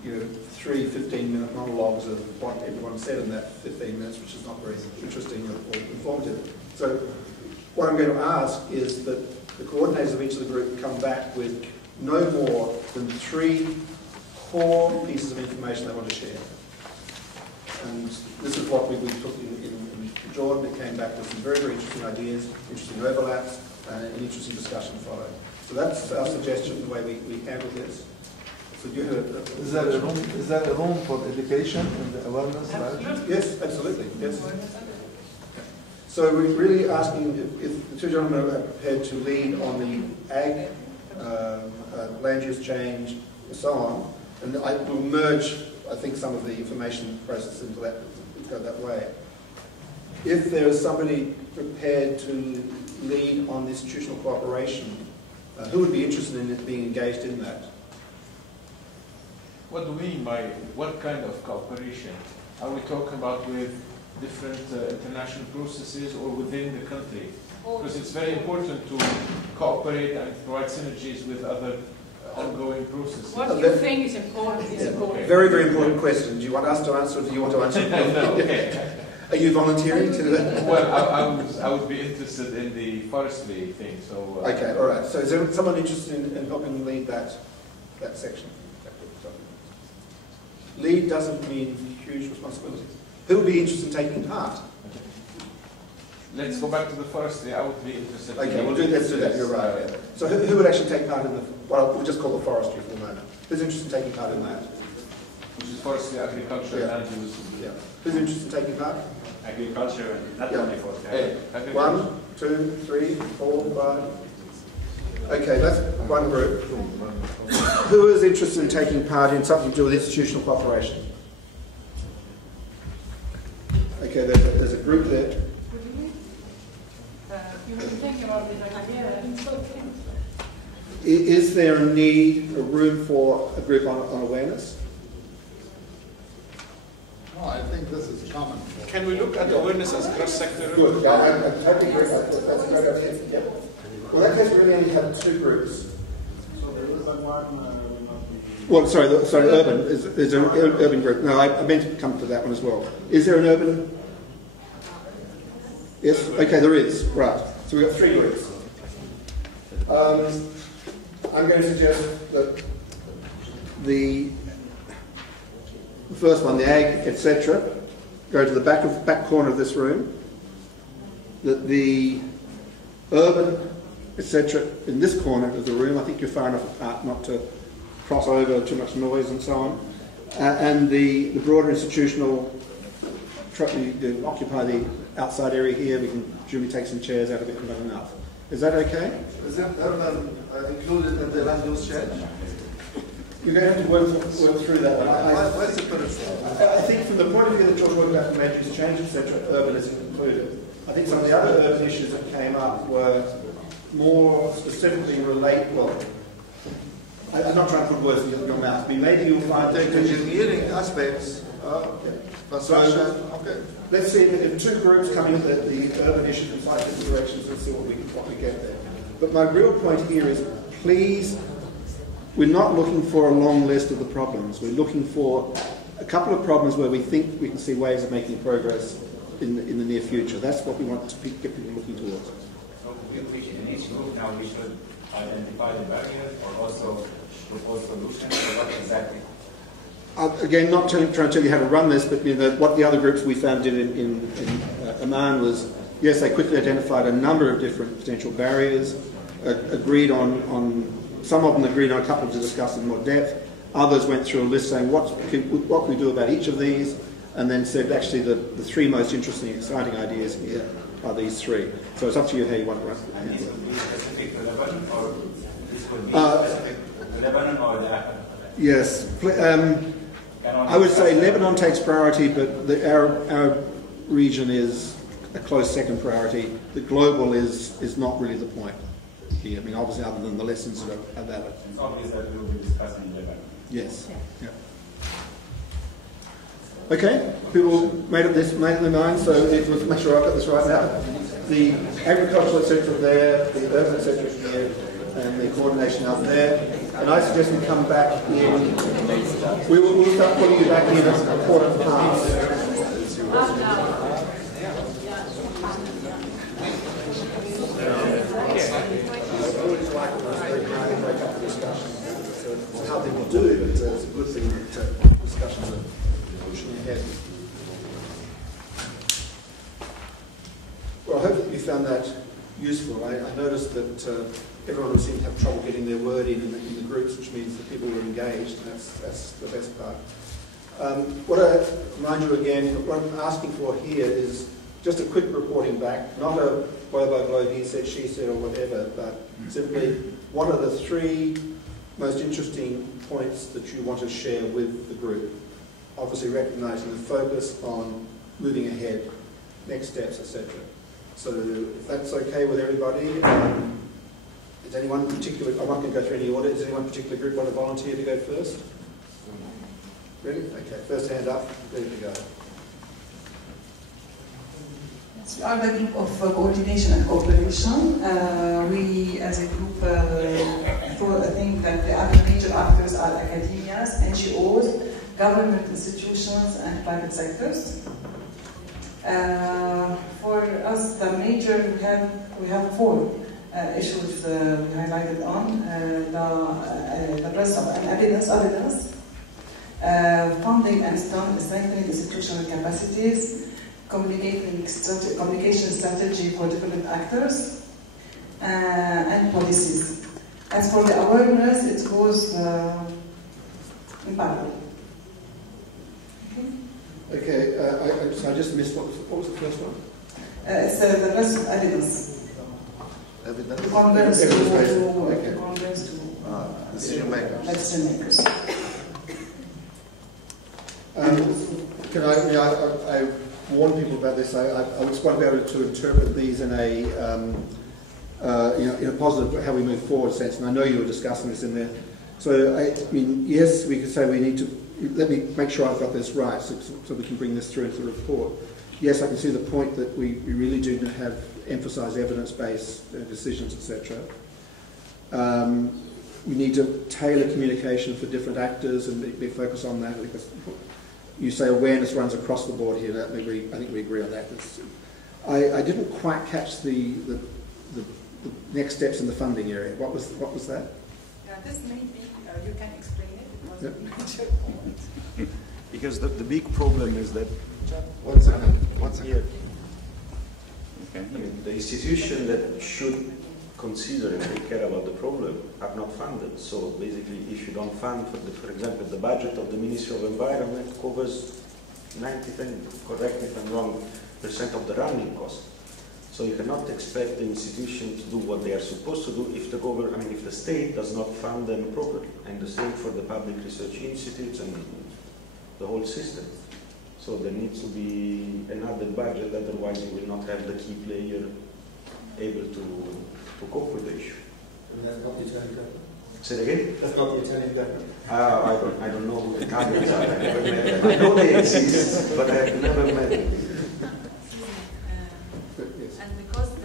3 15-minute monologues of what everyone said in that 15 minutes, which is not very interesting or informative. So what I'm going to ask is that the coordinators of each of the group come back with no more than 3 core pieces of information they want to share. And this is what we took in Jordan. It came back with some very, very interesting ideas, interesting overlaps, and an interesting discussion followed. So that's our suggestion, the way we handle this. So you have is that a room for education and awareness? Absolutely. Yes, absolutely. Yes. So we're really asking if the two gentlemen are prepared to lead on the ag, land use change, and so on. And I will merge, I think, some of the information process into that, go that way. If there is somebody prepared to lead on the institutional cooperation, who would be interested in it being engaged in that? What do we mean by what kind of cooperation? Are we talking about with different international processes or within the country? Because it's very important to cooperate and provide synergies with other ongoing processes. What you think is important is important. Very, very important question. Do you want us to answer or do you want to answer? No, okay. Are you volunteering to do that? Well, I would be interested in the forestry thing. So okay, all right. So is there someone interested in helping lead that section? Lead doesn't mean huge responsibility. Who would be interested in taking part? Let's go back to the forestry. I would be interested. Okay, let's do that. You're right. Yeah. So who would actually take part in what we'll just call the forestry for the moment? Who's interested in taking part in that? Which is forestry, agriculture, yeah. and use. Yeah. Who's interested in taking part? Agriculture, and not only forestry. Hey. 1, 2, 3, 4, 5. Okay, that's one group. Who is interested in taking part in something to do with institutional cooperation? Okay, there's a group there. You will think about it again. Is there a need, a room for a group on awareness? No, I think this is common. Can we look at awareness as cross-sector? Good. Yeah, I'm totally agree. That's a great idea. Yeah. Well, in that case, we really only have 2 groups. So there is one. Well, sorry, urban. Is there an urban group? No, I meant to come to that one as well. Is there an urban? Yes? Okay, there is. Right. So we've got 3 groups. I'm going to suggest that the first one, the ag, etc., go to the back corner of this room. That the urban, etc., in this corner of the room. I think you're far enough apart not to cross over too much noise and so on. And the broader institutional, occupy the outside area here. We can presumably take some chairs out of it and not enough. Is that okay? Is it included in the land use change? You're going to have to work through that one. What's the purpose? I think from the point of view that you're talking about the land use change, etc., urban is included. I think some of the other urban issues that came up were more specifically I'm not trying to put words in your mouth, but maybe you'll find the engineering aspects, construction. Okay. Let's see if 2 groups come in the urban issues in 5 different directions. Let's see what we get there. But my real point here is, please, we're not looking for a long list of the problems. We're looking for a couple of problems where we think we can see ways of making progress in the near future. That's what we want to get people looking towards. So in each group now we should identify the barriers or also propose solutions, or what exactly? again, not trying to tell you how to run this, but what the other groups we found did in Amman was, yes, they quickly identified a number of different potential barriers, agreed on some of them agreed on a couple to discuss in more depth. Others went through a list saying what can we do about each of these, and then said actually the three most interesting, exciting ideas here are these three. So it's up to you how you want to run. And this could be specific to Lebanon, or this could be specific to Lebanon or the Arab? Yes. I would say Lebanon takes priority, but the Arab region is a close second priority. The global is not really the point here. I mean, obviously, other than the lessons that are valid. It's obvious that we will be discussing Lebanon. Yes. Yeah. Okay. People made up their minds. So let's make sure I've got this right now. The agricultural etc. there, the urban etc. here, and the coordination up there. And I suggest we come back in. We'll start putting you back in at 1:15. It's how people do, but it's a good thing that discussions are pushing ahead. Well, I hope that you found that useful. I noticed that everyone seemed to have trouble getting their word in the groups, which means that people were engaged, and that's the best part. What I remind you again, what I'm asking for here is just a quick reporting back, not a blow-by-blow, he said, she said, or whatever, but simply what are the three most interesting points that you want to share with the group? Obviously recognizing the focus on moving ahead, next steps, etc. So if that's okay with everybody, is anyone particular, I'm not going to go through any order, is anyone particular group want to volunteer to go first? Ready? Okay, first hand up, ready to go. We are the group of coordination and cooperation. We, as a group, think that the other major actors are academias, NGOs, government institutions, and private sectors. For us, the major, we have four issues we highlighted on. The presence of evidence, funding and strengthening institutional capacities, communication strategy for different actors, and policies. As for the awareness, it goes in parallel. Okay, I just missed what was the first one? It's the presence of evidence. Evidence? The Congress to decision makers. Decision makers. Can I warn people about this. I was quite able to interpret these in a in a positive how we move forward sense, and I know you were discussing this in there. So I mean, yes, we could say we need to. Let me make sure I've got this right, so we can bring this through into the report. Yes, I can see the point that we really do have emphasise evidence-based decisions, etc. We need to tailor communication for different actors and be focused on that, because you say awareness runs across the board here. I think we agree on that. I didn't quite catch the next steps in the funding area. What was that? Yeah, this may be, you can explain it. It was a major point. Because the big problem is that What's here? Okay. I mean, the institution that should consider and take care about the problem are not funded. So basically, if you don't fund, for example, the budget of the Ministry of Environment covers 90%, correct me if I'm wrong, % of the running cost. So you cannot expect the institution to do what they are supposed to do if if the state does not fund them properly. And the same for the public research institutes and the whole system. So there needs to be another budget, otherwise you will not have the key player able to cope with the issue. And that's not the Italian government? Say it again? That's not the Italian government? I don't know who the Italians are. I never met them. I know they exist, but I have never met them. And because of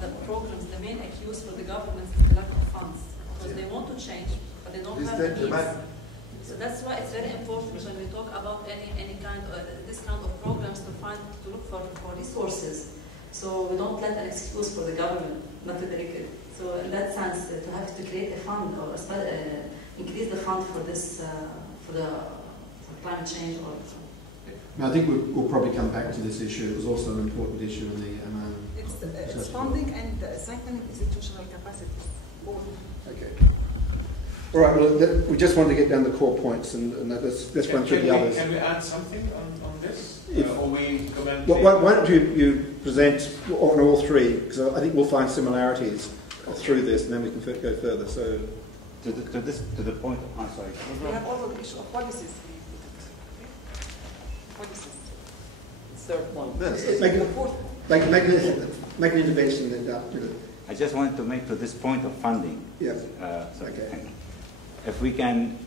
the programs, the main accuse for the government is the lack of funds. Because they want to change, but they don't have the means. So that's why it's very important when we talk about any kind of this kind of programs to look for resources. So we don't let an excuse for the government not to take it. So in that sense, to have to create a fund or increase the fund for this climate change or. No, I think we'll probably come back to this issue. It was also an important issue in the It's funding and strengthening institutional capacities. Both. Okay. All right. Well, we just wanted to get down the core points, and let's run through the others. Can we add something on this? Or we comment? Why don't you present on all three? Because I think we'll find similarities through this, and then we can go further. So, to the point. I'm sorry. We have also the issue of policies. Policies. Third one. Make an intervention then. I just wanted to make to this point of funding. Yes. Okay. If we can,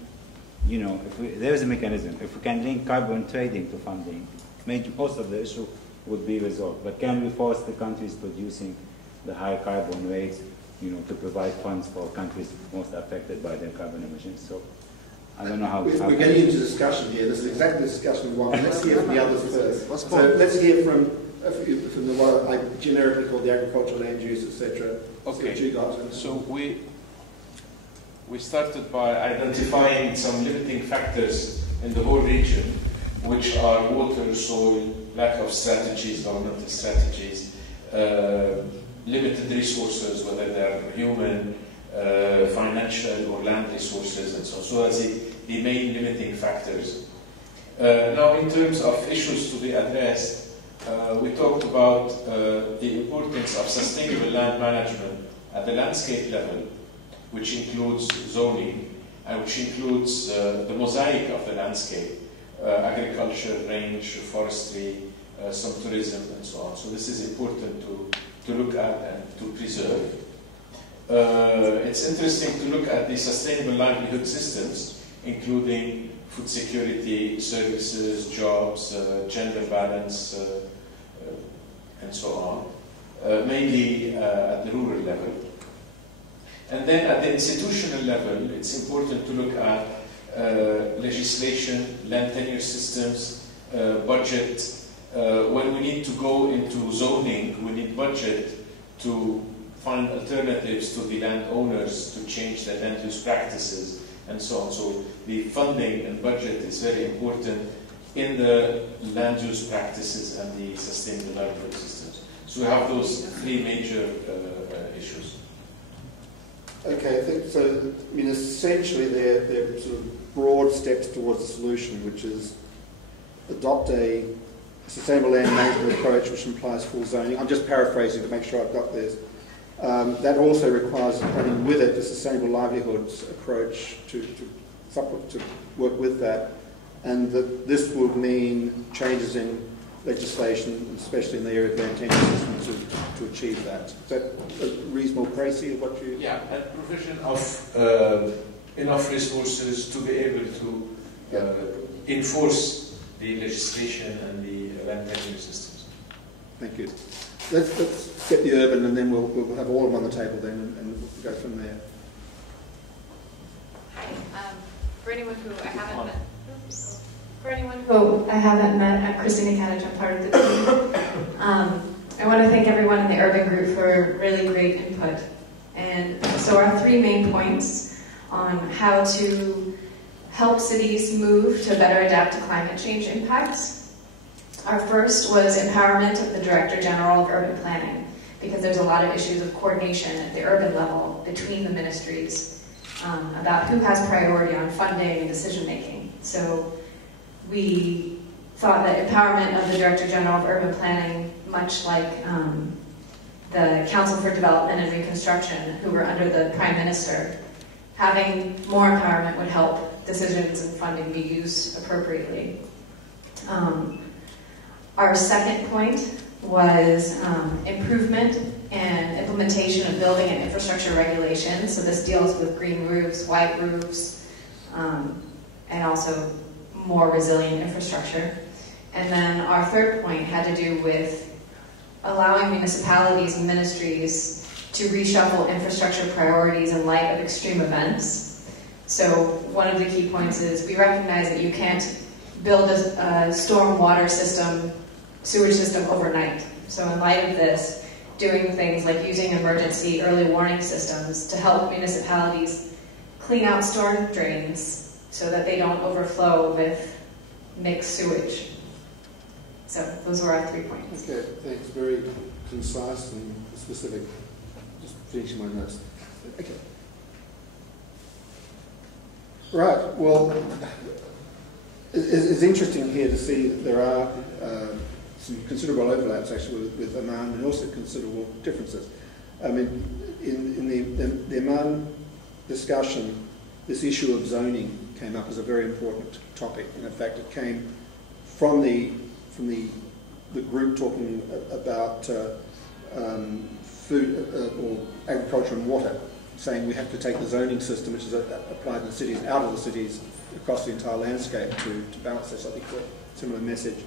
there is a mechanism. If we can link carbon trading to funding, most of the issue would be resolved. But can we force the countries producing the high carbon rates, to provide funds for countries most affected by their carbon emissions? So I don't know how. We're getting into discussion here. This is exactly the discussion we want. Let's hear from the others first. So let's hear from the what I generically call the agricultural land use, etc. Okay. So we started by identifying some limiting factors in the whole region, which are water, soil, lack of strategies, governmental strategies, limited resources, whether they're human, financial, or land resources, and so on. So that's the main limiting factors. Now, in terms of issues to be addressed, we talked about the importance of sustainable land management at the landscape level, which includes zoning, and which includes the mosaic of the landscape, agriculture, range, forestry, some tourism, and so on. So this is important to look at and to preserve. It's interesting to look at the sustainable livelihood systems, including food security, services, jobs, gender balance, and so on, mainly at the rural level. And then at the institutional level, it's important to look at legislation, land tenure systems, budget. When we need to go into zoning, we need budget to find alternatives to the landowners to change their land use practices, and so on. So the funding and budget is very important in the land use practices and the sustainable livelihood systems. So we have those three major issues. Okay, I think so. I mean, essentially, they're sort of broad steps towards a solution, which is adopt a sustainable land management approach, which implies full zoning. I'm just paraphrasing to make sure I've got this. That also requires running with it the sustainable livelihoods approach to work with that, and that this would mean changes in legislation, especially in the area of land tenure systems, to achieve that. Is that a reasonable précis of what you... Yeah, and provision of enough resources to be able to enforce the legislation and the land tenure systems. Thank you. Let's get the urban, and then we'll have all of them on the table then, and we'll go from there. Hi. For anyone who I haven't met, I'm Christina Kadich. I'm part of the team. I want to thank everyone in the urban group for really great input. And so our three main points on how to help cities move to better adapt to climate change impacts. Our first was empowerment of the Director General of Urban Planning, because there's a lot of issues of coordination at the urban level between the ministries about who has priority on funding and decision making. So we thought that empowerment of the Director General of Urban Planning, much like the Council for Development and Reconstruction, who were under the Prime Minister, having more empowerment would help decisions and funding be used appropriately. Our second point was improvement and implementation of building and infrastructure regulations. So this deals with green roofs, white roofs, and also more resilient infrastructure. And then our third point had to do with allowing municipalities and ministries to reshuffle infrastructure priorities in light of extreme events. So one of the key points is we recognize that you can't build a storm water system, sewage system overnight. So in light of this, doing things like using emergency early warning systems to help municipalities clean out storm drains so that they don't overflow with mixed sewage. So those were our 3 points. Okay, thanks. Very concise and specific. Just finishing my notes. Okay. Right, well, it's interesting here to see that there are some considerable overlaps actually with Oman and also considerable differences. I mean, in the Oman discussion, this issue of zoning came up as a very important topic, and in fact it came from the group talking about food or agriculture and water, saying we have to take the zoning system, which is applied in the cities, out of the cities across the entire landscape to balance this. I think it's a similar message.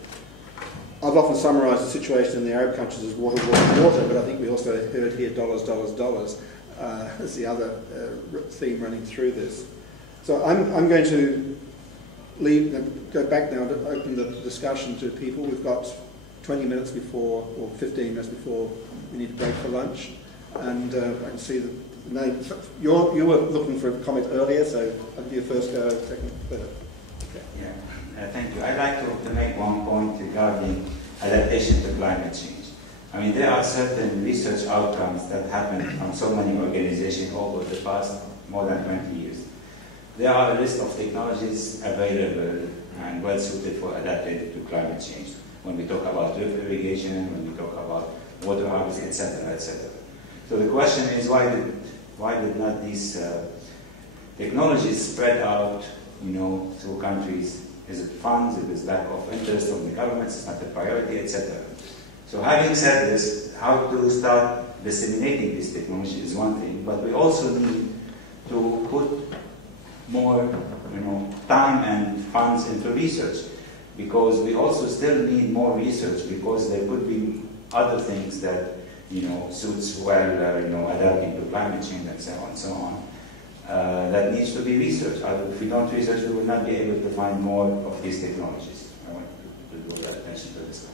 I've often summarised the situation in the Arab countries as water, water, water, but I think we also heard here dollars, dollars, dollars as the other theme running through this. So I'm going to go back now to open the discussion to people. We've got 20 minutes before, or 15 minutes before we need to break for lunch. And I can see the name. You were looking for a comment earlier, so I'll do your first go, second, third. Okay. Yeah, thank you. I'd like to make one point regarding adaptation to climate change. I mean, there are certain research outcomes that happen from so many organizations over the past more than 20 years. There are a list of technologies available and well suited for adapting to climate change. When we talk about drip irrigation, when we talk about water harvesting, etc., etc. So the question is, why did not these technologies spread out, through countries? Is it funds? Is it lack of interest of the governments? It's not a priority, etc. So having said this, how to start disseminating this technology is one thing, but we also need to put more, time and funds into research, because we also still need more research, because there could be other things that suits well, adapting to climate change and so on, that needs to be researched. If we don't research, we will not be able to find more of these technologies. I want to draw that attention to this.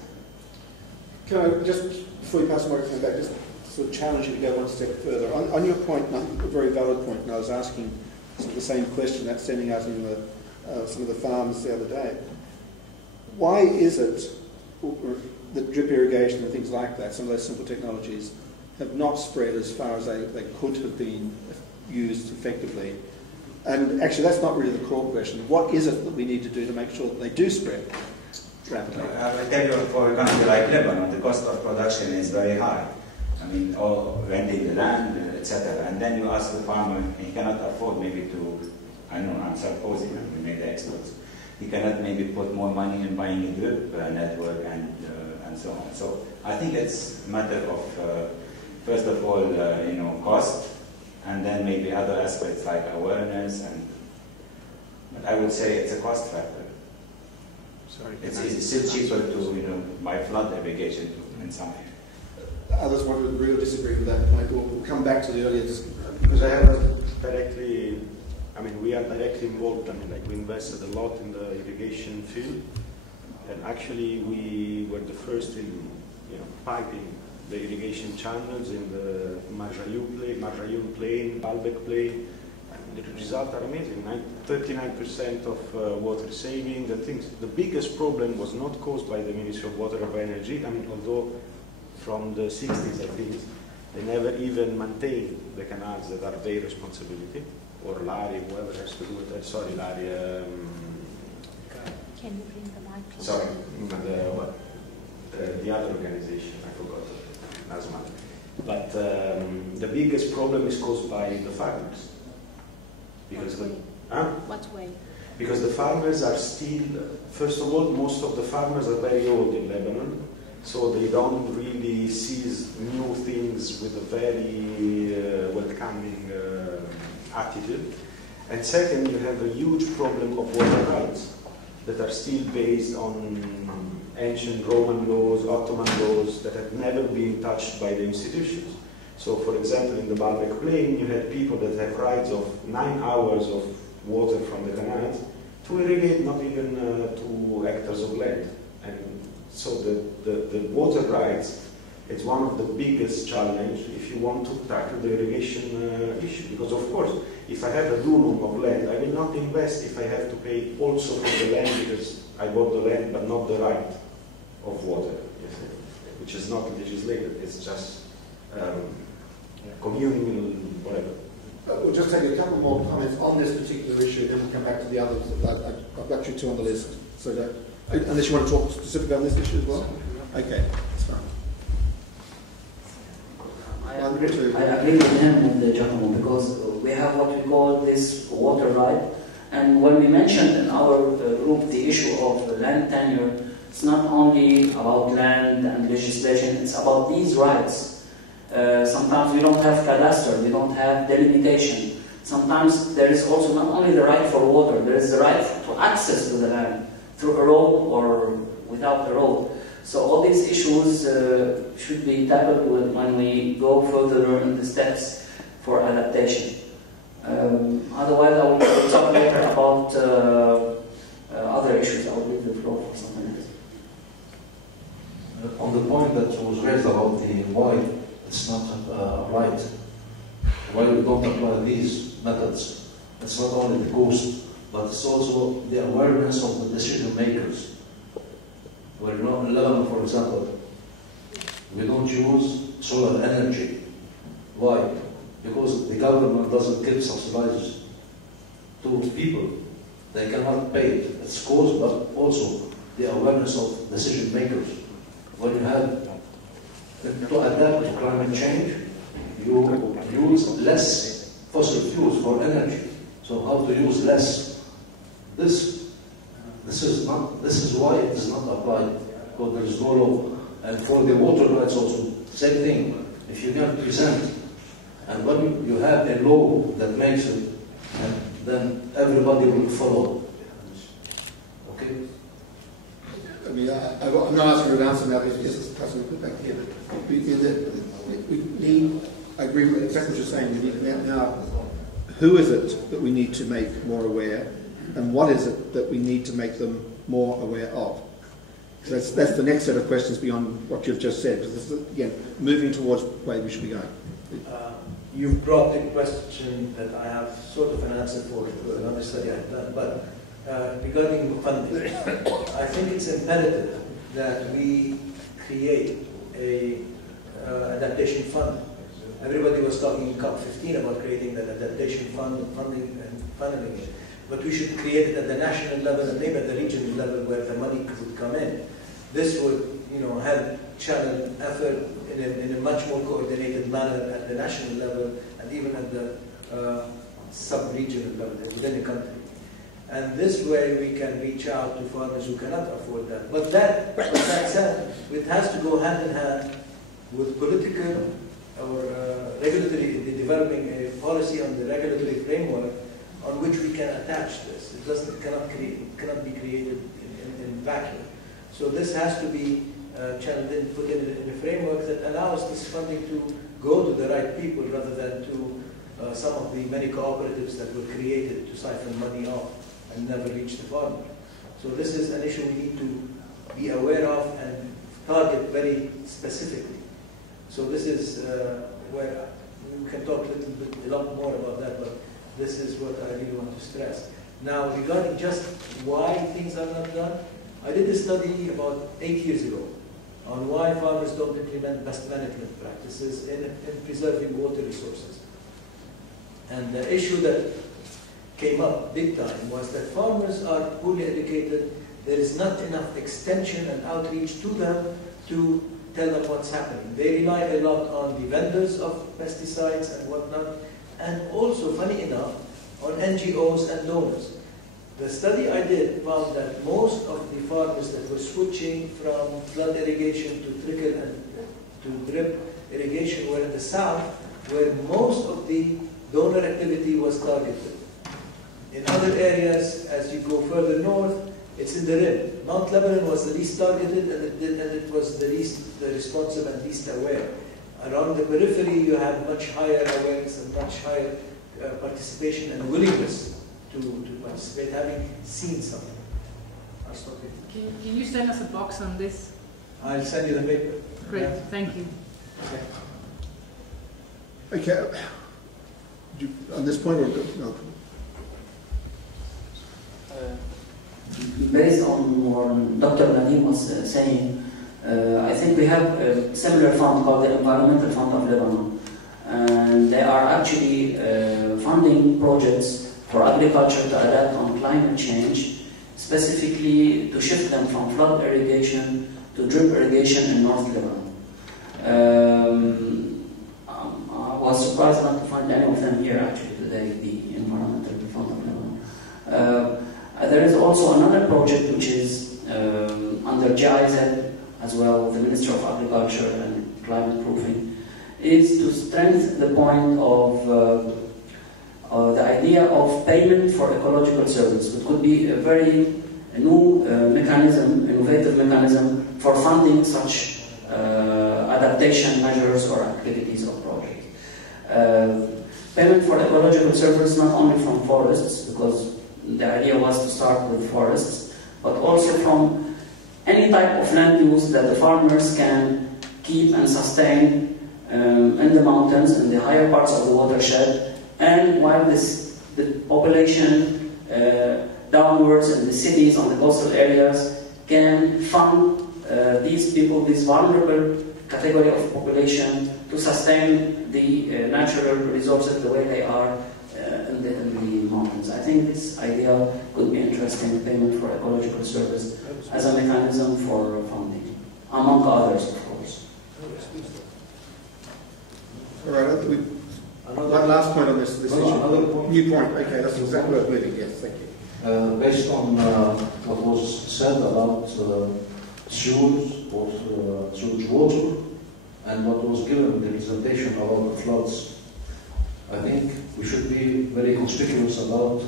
Can I just, before you pass the microphone back, just sort of challenge you to go one step further? On your point, and I think a very valid point, and I was asking sort of the same question that's standing out in some of the farms the other day. Why is it that drip irrigation and things like that, some of those simple technologies, have not spread as far as they could have been used effectively? And actually, that's not really the core question. What is it that we need to do to make sure that they do spread rapidly? I will tell you, for a country like Lebanon, the cost of production is very high. I mean, renting the land, etc. And then you ask the farmer, he cannot afford maybe to, I don't know, I'm supposing, we made the experts, he cannot maybe put more money in buying a drip network and so on. So I think it's a matter of, first of all, cost, and then maybe other aspects like awareness. But I would say it's a cost factor. Sorry, it's still cheaper to buy flood irrigation in some areas. Others want to agree or disagree with that point. We'll come back to the earlier discussion. Because I have directly, we are directly involved. We invested a lot in the irrigation field, and actually we were the first in, piping the irrigation channels in the Marjayun Plain, Baalbek Plain, and the results are amazing. 39% of water saving. The biggest problem was not caused by the Ministry of Water or Energy. Although from the 60s, I think, they never even maintained the canals that are their responsibility, or Larry, whoever has to do it. Sorry, Larry. Can you bring the microphone? Sorry, the other organization, I forgot, Nazman. But the biggest problem is caused by the farmers. Because What way? Because the farmers are still, first of all, most of the farmers are very old in Lebanon, so they don't really seize new things with a very welcoming attitude. And second, you have a huge problem of water rights that are still based on ancient Roman laws, Ottoman laws that have never been touched by the institutions. So, for example, in the Baalbek Plain, you had people that have rights of 9 hours of water from the canals to irrigate not even 2 hectares of land. And so the water rights It's one of the biggest challenges if you want to tackle the irrigation issue. Because of course, if I have a dunum of land, I will not invest if I have to pay also for the land because I bought the land but not the right of water, which is not legislated. It's just communal, whatever. We'll just take a couple more comments on this particular issue, then we'll come back to the others. I've got you two on the list. So that, unless you want to talk specifically on this issue as well? Okay, that's fine. I agree with him, with Giacomo, because we have what we call this water right. And when we mentioned in our group the issue of land tenure, it's not only about land and legislation, it's about these rights. Sometimes we don't have cadastre, we don't have delimitation. Sometimes there is also not only the right for water, there is the right to access to the land through a road or without a road. So all these issues should be tackled when we go further in the steps for adaptation. Otherwise, I will talk later about other issues. I will leave the floor for someone else. On the point that was raised about the why it's not right, why we don't apply these methods, it's not only the cost, but it's also the awareness of the decision makers. Well, in Lebanon, for example, we don't use solar energy. Why? Because the government doesn't give subsidies to people. They cannot pay it. It's cost, but also the awareness of decision makers. When you have to adapt to climate change, you use less fossil fuels for energy. So how to use less? This is why it is not applied, because there is no law. And for the water rights also, same thing. If you can present, and when you have a law that makes it, then everybody will follow. Okay? I mean, I'm not asking you to answer that. It's a customer put back here. I agree with exactly what you're saying. We need now, who is it that we need to make more aware, and what is it that we need to make them more aware of? So that's the next set of questions beyond what you've just said. Because this is, again, moving towards where we should be going. You've brought a question that I have sort of an answer for another study I've done, but regarding funding, I think it's imperative that we create a adaptation fund. Everybody was talking in COP15 about creating that adaptation fund and funding and funneling it. But we should create it at the national level and maybe at the regional level where the money would come in. This would, help channel effort in a much more coordinated manner at the national level and even at the sub-regional level within the country. And this way we can reach out to farmers who cannot afford that. But that said, it has to go hand in hand with political or regulatory, developing a policy on the regulatory framework on which we can attach this. It cannot be created in vacuum. So this has to be channeled in, put in a framework that allows this funding to go to the right people rather than to some of the many cooperatives that were created to siphon money off and never reach the farmer. So this is an issue we need to be aware of and target very specifically. So this is where we can talk a lot more about that, but this is what I really want to stress. Now, regarding just why things are not done, I did a study about 8 years ago on why farmers don't implement best management practices in preserving water resources. And the issue that came up big time was that farmers are poorly educated. There is not enough extension and outreach to them to tell them what's happening. They rely a lot on the vendors of pesticides and whatnot, and also, funny enough, on NGOs and donors. The study I did found that most of the farmers that were switching from flood irrigation to trickle and to drip irrigation were in the south, where most of the donor activity was targeted. In other areas, as you go further north, it's in the rim. Mount Lebanon was the least targeted, and it was the least responsive and least aware. Around the periphery, you have much higher awareness and much higher participation and willingness to participate, having seen something. I'll stop here. Can you send us a box on this? I'll send you the paper. Great, thank you. Okay. On this point, or no? Based on what Dr. Nadim was saying, I think we have a similar fund called the Environmental Fund of Lebanon. And they are actually funding projects for agriculture to adapt on climate change, specifically to shift them from flood irrigation to drip irrigation in North Lebanon. I was surprised not to find any of them here actually today, the Environmental Fund of Lebanon. There is also another project which is under GIZ as well, the Ministry of Agriculture and Climate Proofing, is to strengthen the point of the idea of payment for ecological service. It could be a very new mechanism, innovative mechanism for funding such adaptation measures or activities or projects. Payment for ecological service not only from forests, because the idea was to start with forests, but also from any type of land use that the farmers can keep and sustain in the mountains, in the higher parts of the watershed, and while the population downwards in the cities, on the coastal areas, can fund these people, this vulnerable category of population, to sustain the natural resources the way they are in the mountains. I think this idea could be interesting, payment for ecological service as a mechanism for funding, among others, of course. All right, one last point on this issue. New point, okay, that's exactly what I was moving, yes, thank you. Based on what was said about sewage water, and what was given in the presentation about the floods, I think we should be very conspicuous about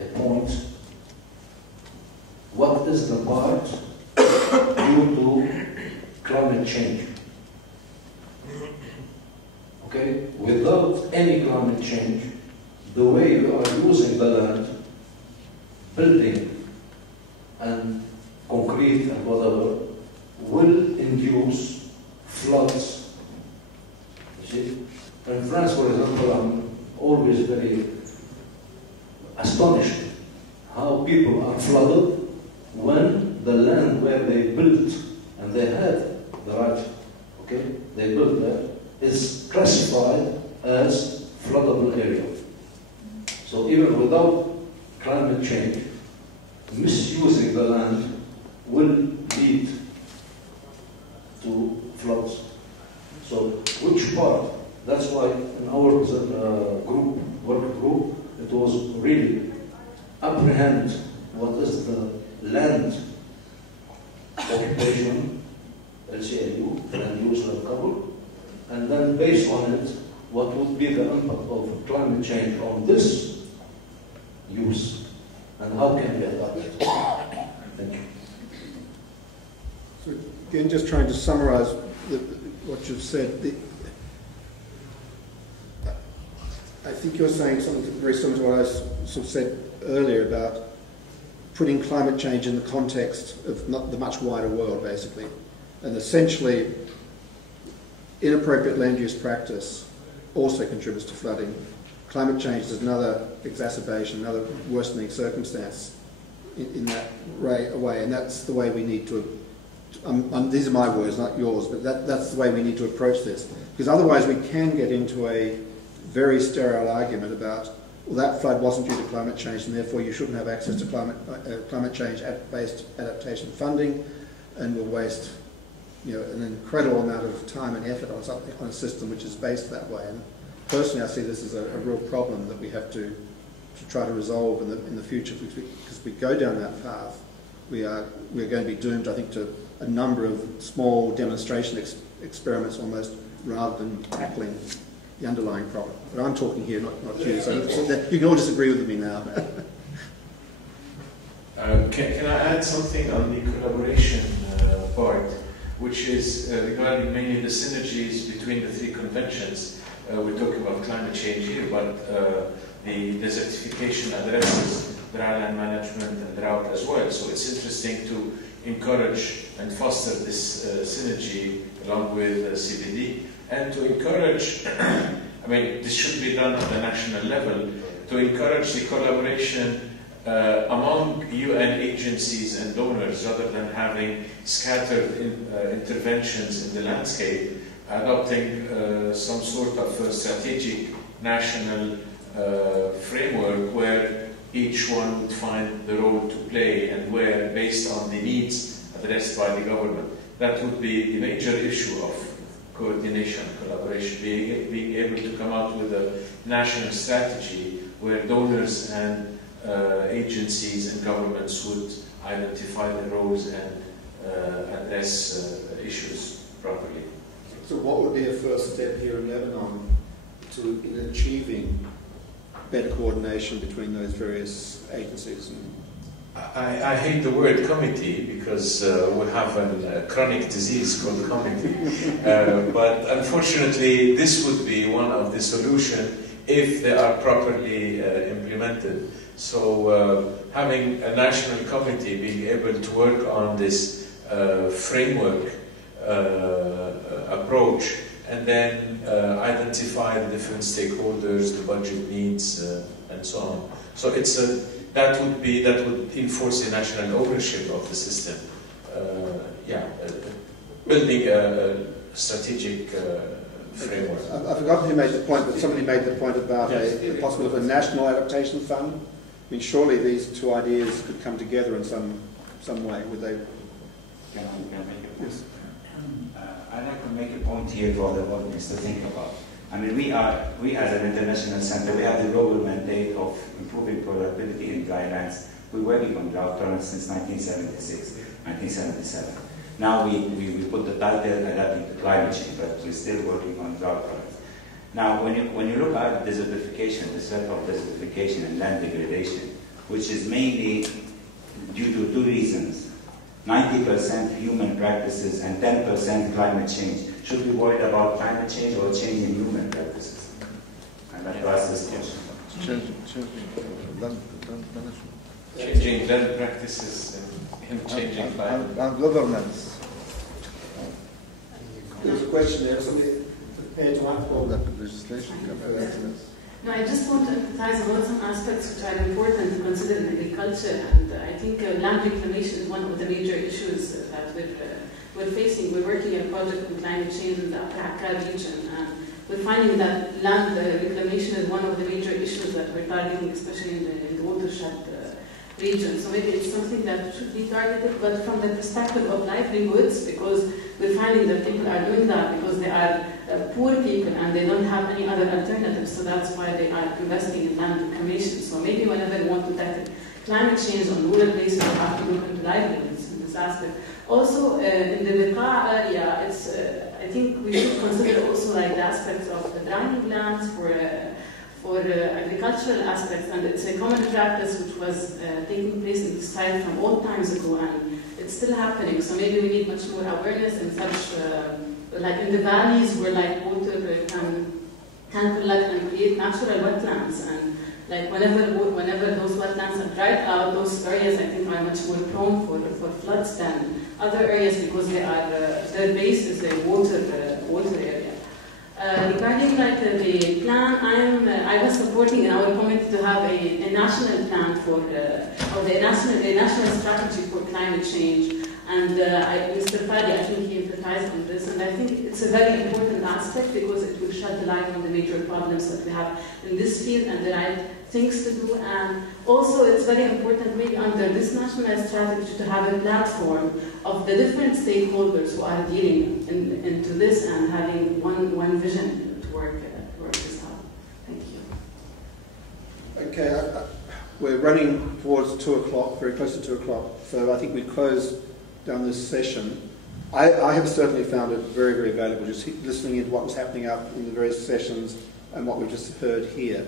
a point. What is the part due to climate change? Okay? Without any climate change, the way we are using the land, building and concrete and whatever, will induce floods. You see? In France, for example, I'm always very astonished how people are flooded when the land where they built, and they had the right, okay, they built there, is classified as floodable area. So even without climate change, misusing the land will lead to floods. So which part? That's why in our work group, it was really apprehend what is the land occupation, LCLU, land use land cover, and then based on it, what would be the impact of climate change on this use, and how can we adapt it? Thank you. So again, just trying to summarize what you've said. I think you're saying something very similar to what I sort of said earlier about putting climate change in the context of not the much wider world, basically. And essentially, inappropriate land use practice also contributes to flooding. Climate change is another exacerbation, another worsening circumstance in that way, and that's the way we need to, these are my words, not yours, but that's the way we need to approach this. Because otherwise we can get into a very sterile argument about, well, that flood wasn't due to climate change, and therefore you shouldn't have access to climate change-based adaptation funding, and we'll waste, you know, an incredible amount of time and effort on something, on a system which is based that way. And personally, I see this as a real problem that we have to try to resolve in the future, because if we go down that path, we're going to be doomed, I think, to a number of small demonstration experiments almost, rather than tackling the underlying problem. But I'm talking here, not you, so you can all disagree with me now. Can I add something on the collaboration part, which is regarding mainly the synergies between the three conventions? We're talking about climate change here, but the desertification addresses dry land management and drought as well. So it's interesting to encourage and foster this synergy along with CBD, and to encourage, I mean, this should be done at the national level, to encourage the collaboration among UN agencies and donors rather than having scattered interventions in the landscape, adopting some sort of strategic national framework where each one would find the role to play and where, based on the needs addressed by the government, that would be the major issue of coordination, collaboration, being able to come out with a national strategy where donors and agencies and governments would identify their roles and address issues properly. So what would be a first step here in Lebanon in achieving better coordination between those various agencies? I hate the word committee because we have a chronic disease called committee. But unfortunately, this would be one of the solutions if they are properly implemented. So having a national committee being able to work on this framework approach and then identify the different stakeholders, the budget needs, and so on. So it's that would enforce a national ownership of the system. Building a strategic framework. I've forgotten who made the point, but somebody made the point about the possibility of a national adaptation fund. I mean, surely these two ideas could come together in some way. Would they? Can I make a point? Yes. I'd like to make a point here for the audience to think about. I mean, we as an international center, we have the global mandate of improving productivity in dry lands. We're working on drought tolerance since 1976, 1977. Now we put the title Adapting to Climate Change, but we're still working on drought tolerance. Now, when you look at desertification, the threat of desertification and land degradation, which is mainly due to two reasons. 90% human practices and 10% climate change. Should we worry about climate change or change in human practices? I'd like to ask this question. Changing land practices and changing climate. And governance. There's a question there. Somebody prepared to answer all that legislation. No, I just want to emphasize on some aspects which are important to consider in agriculture, and I think land reclamation is one of the major issues that we're facing. We're working a project on climate change in the Cairo region, and we're finding that land reclamation is one of the major issues that we're targeting, especially in the watershed region. So maybe it's something that should be targeted, but from the perspective of livelihoods, because we're finding that people are doing that because they are poor people and they don't have any other alternatives, so that's why they are investing in land reclamation. So maybe whenever we want to tackle climate change on rural places, we have to look into livelihoods in this aspect. Also, in the Bekaa area, it's, I think we should consider also like the aspects of the drying lands for agricultural aspects, and it's a common practice which was taking place in this site from old times ago, and it's still happening. So maybe we need much more awareness in such, like in the valleys where like water can collect and create natural wetlands, and like whenever those wetlands are dried out, those areas I think are much more prone for floods than other areas because they are their base is a water area. Regarding like the plan, I was supporting in our committee to have a national plan for or a national strategy for climate change. And Mr. Fadi, I think he emphasized on this, and I think it's a very important aspect because it will shed the light on the major problems that we have in this field and the right things to do. And also, it's very important maybe under this national strategy to have a platform of the different stakeholders who are dealing into this and having one vision to work this out. Thank you. Okay, we're running towards 2 o'clock, very close to 2 o'clock, so I think we close down this session. I have certainly found it very, very valuable just listening into what was happening up in the various sessions and what we've just heard here.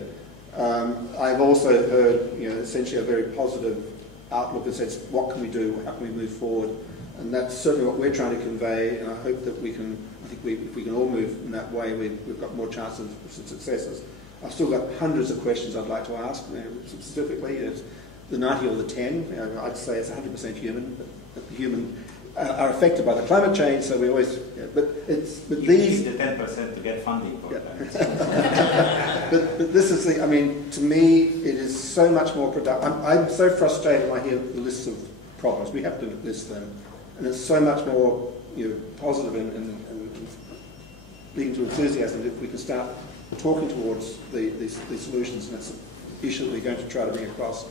I've also heard, essentially a very positive outlook that says, what can we do, how can we move forward? And that's certainly what we're trying to convey, and I hope that we can, if we can all move in that way, we've got more chance of some successes. I've still got hundreds of questions I'd like to ask, specifically, the 90 or the 10, I'd say it's 100% human, but that the human are affected by the climate change. So we always, but these the 10% to get funding for that. but this is the. I mean, to me, it is so much more productive. I'm so frustrated when I hear the lists of problems. We have to list them, and it's so much more positive and leading to enthusiasm if we can start talking towards these solutions, and that's an issue that we're going to try to bring across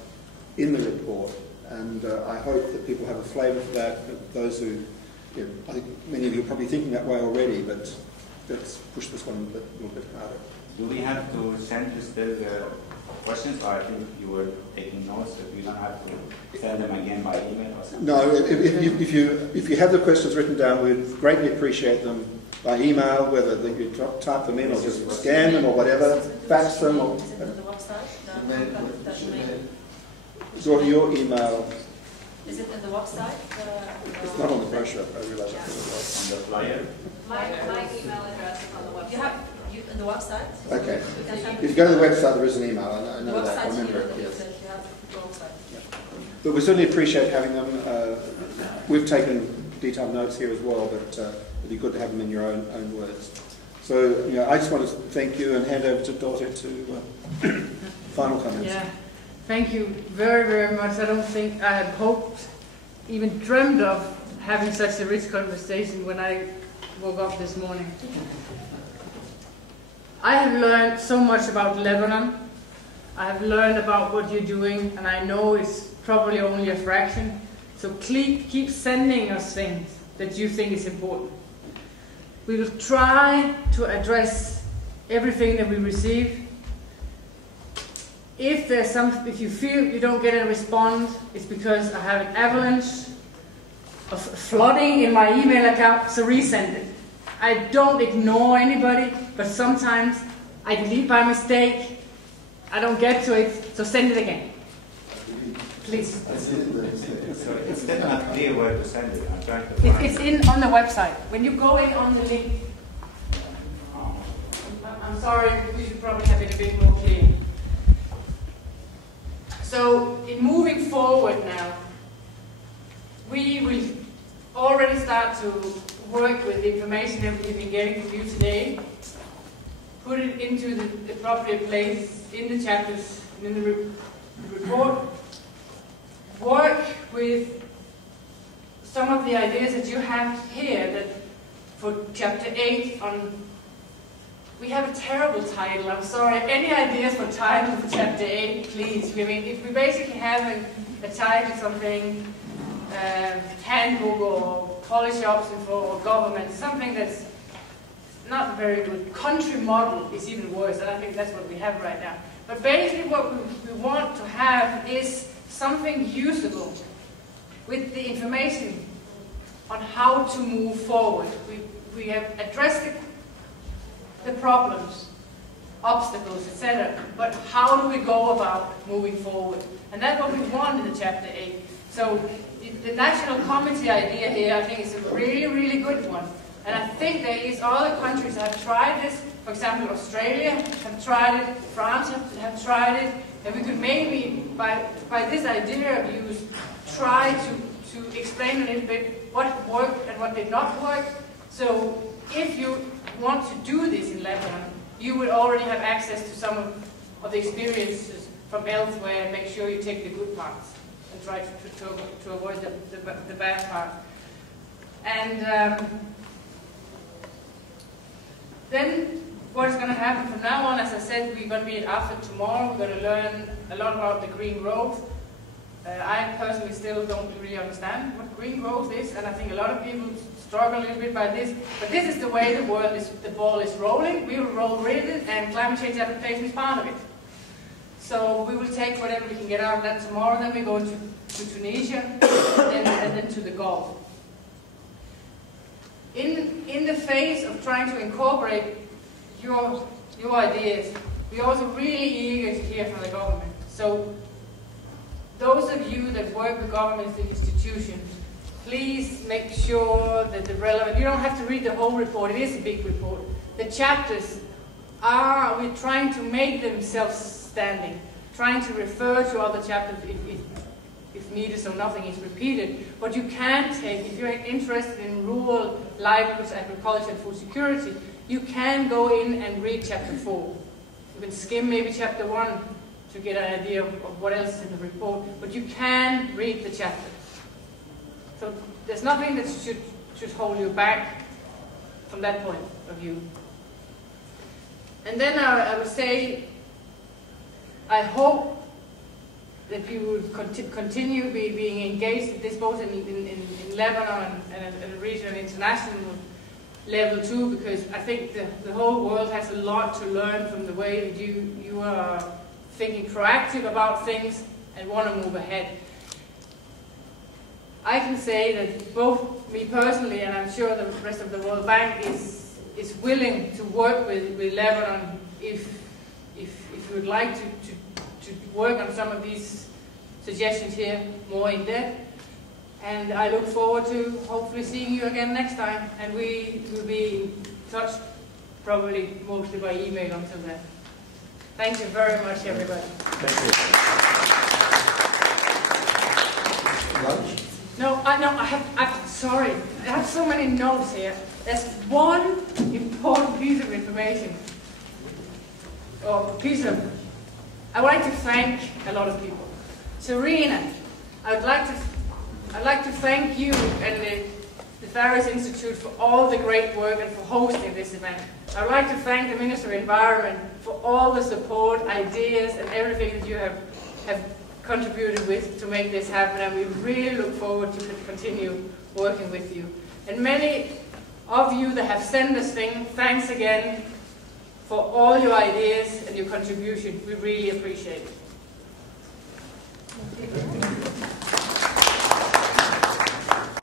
in the report. And I hope that people have a flavour for that. But those who, I think many of you are probably thinking that way already, but let's push this one a little bit harder. Do we have to send you still questions, or I think you were taking notes, but we don't have to send them again by email or something? No, if you have the questions written down, we'd greatly appreciate them by email, whether you type them in or just scan them or whatever, fax them. Or, is it on the website? So your email. Is it on the website? It's not on the brochure, I realise. On the flyer? My email address is on the website. You have on the website? Okay. If you go to the website, there is an email. I know that. I remember it. Yes. But we certainly appreciate having them. We've taken detailed notes here as well, but it'd be good to have them in your own words. So, I just want to thank you and hand over to Dorte to final comments. Yeah. Thank you very, very much. I don't think I had hoped, even dreamed of having such a rich conversation when I woke up this morning. I have learned so much about Lebanon. I have learned about what you're doing, and I know it's probably only a fraction. So keep sending us things that you think is important. We will try to address everything that we receive. If you feel you don't get a response, it's because I have an avalanche of flooding in my email account, so resend it. I don't ignore anybody, but sometimes I delete by mistake. I don't get to it, so send it again. Please. It's still not clear where to send it. I'm trying to find It's on the website. When you go in on the link. I'm sorry, we should probably have it a bit more clear. So, in moving forward now, we will already start to work with the information that we've been getting from you today, put it into the appropriate place in the chapters, in the report, work with some of the ideas that you have here, that for chapter 8 on. We have a terrible title, I'm sorry. Any ideas for title for chapter 8, please? I mean, if we basically have a title, something, handbook or policy option for government, something that's not very good. Country model is even worse, and I think that's what we have right now. But basically what we want to have is something usable with the information on how to move forward. We have addressed the problems, obstacles, etc. But how do we go about moving forward? And that's what we want in the chapter 8. So the national committee idea here, I think, is a really, really good one. And I think there is other countries that have tried this. For example, Australia have tried it, France have tried it, and we could maybe, by this idea of use, try to explain a little bit what worked and what did not work. So if you want to do this in Lebanon, you would already have access to some of the experiences from elsewhere, and make sure you take the good parts and try to avoid the bad part. And then what is going to happen from now on, as I said, we're going to be at AFET tomorrow. We're going to learn a lot about the green growth. I personally still don't really understand what green growth is, and I think a lot of people struggle a little bit by this. But this is the way the ball is rolling. We will roll with it, and climate change adaptation is part of it. So we will take whatever we can get out of that tomorrow. Then we go to Tunisia, and then to the Gulf. In the phase of trying to incorporate your ideas, we're also really eager to hear from the government. So those of you that work with governments and institutions, please make sure that the relevant, you don't have to read the whole report, it is a big report. The chapters we're trying to make them self-standing, trying to refer to other chapters if needed, so nothing is repeated. But you can take, if you're interested in rural livelihoods, agriculture, and food security, you can go in and read chapter 4. You can skim maybe chapter 1 to get an idea of what else is in the report, but you can read the chapter. So there's nothing that should hold you back from that point of view. And then I would say, I hope that you would continue being engaged in this both in Lebanon and at a regional and international level too, because I think the whole world has a lot to learn from the way that you are thinking proactive about things and want to move ahead. I can say that both me personally and I'm sure the rest of the World Bank is willing to work with Lebanon if you would like to work on some of these suggestions here more in depth. And I look forward to hopefully seeing you again next time. And we will be in touch probably mostly by email until then. Thank you very much, everybody. Thank you. Lunch? No, I'm sorry. I have so many notes here. There's one important piece of information. I would like to thank a lot of people. Serena, I'd like to thank you and the Faris Institute for all the great work and for hosting this event. I would like to thank the Ministry of Environment for all the support, ideas, and everything that you have contributed with to make this happen, and we really look forward to continue working with you. And many of you that have sent us things, thanks again for all your ideas and your contribution. We really appreciate it.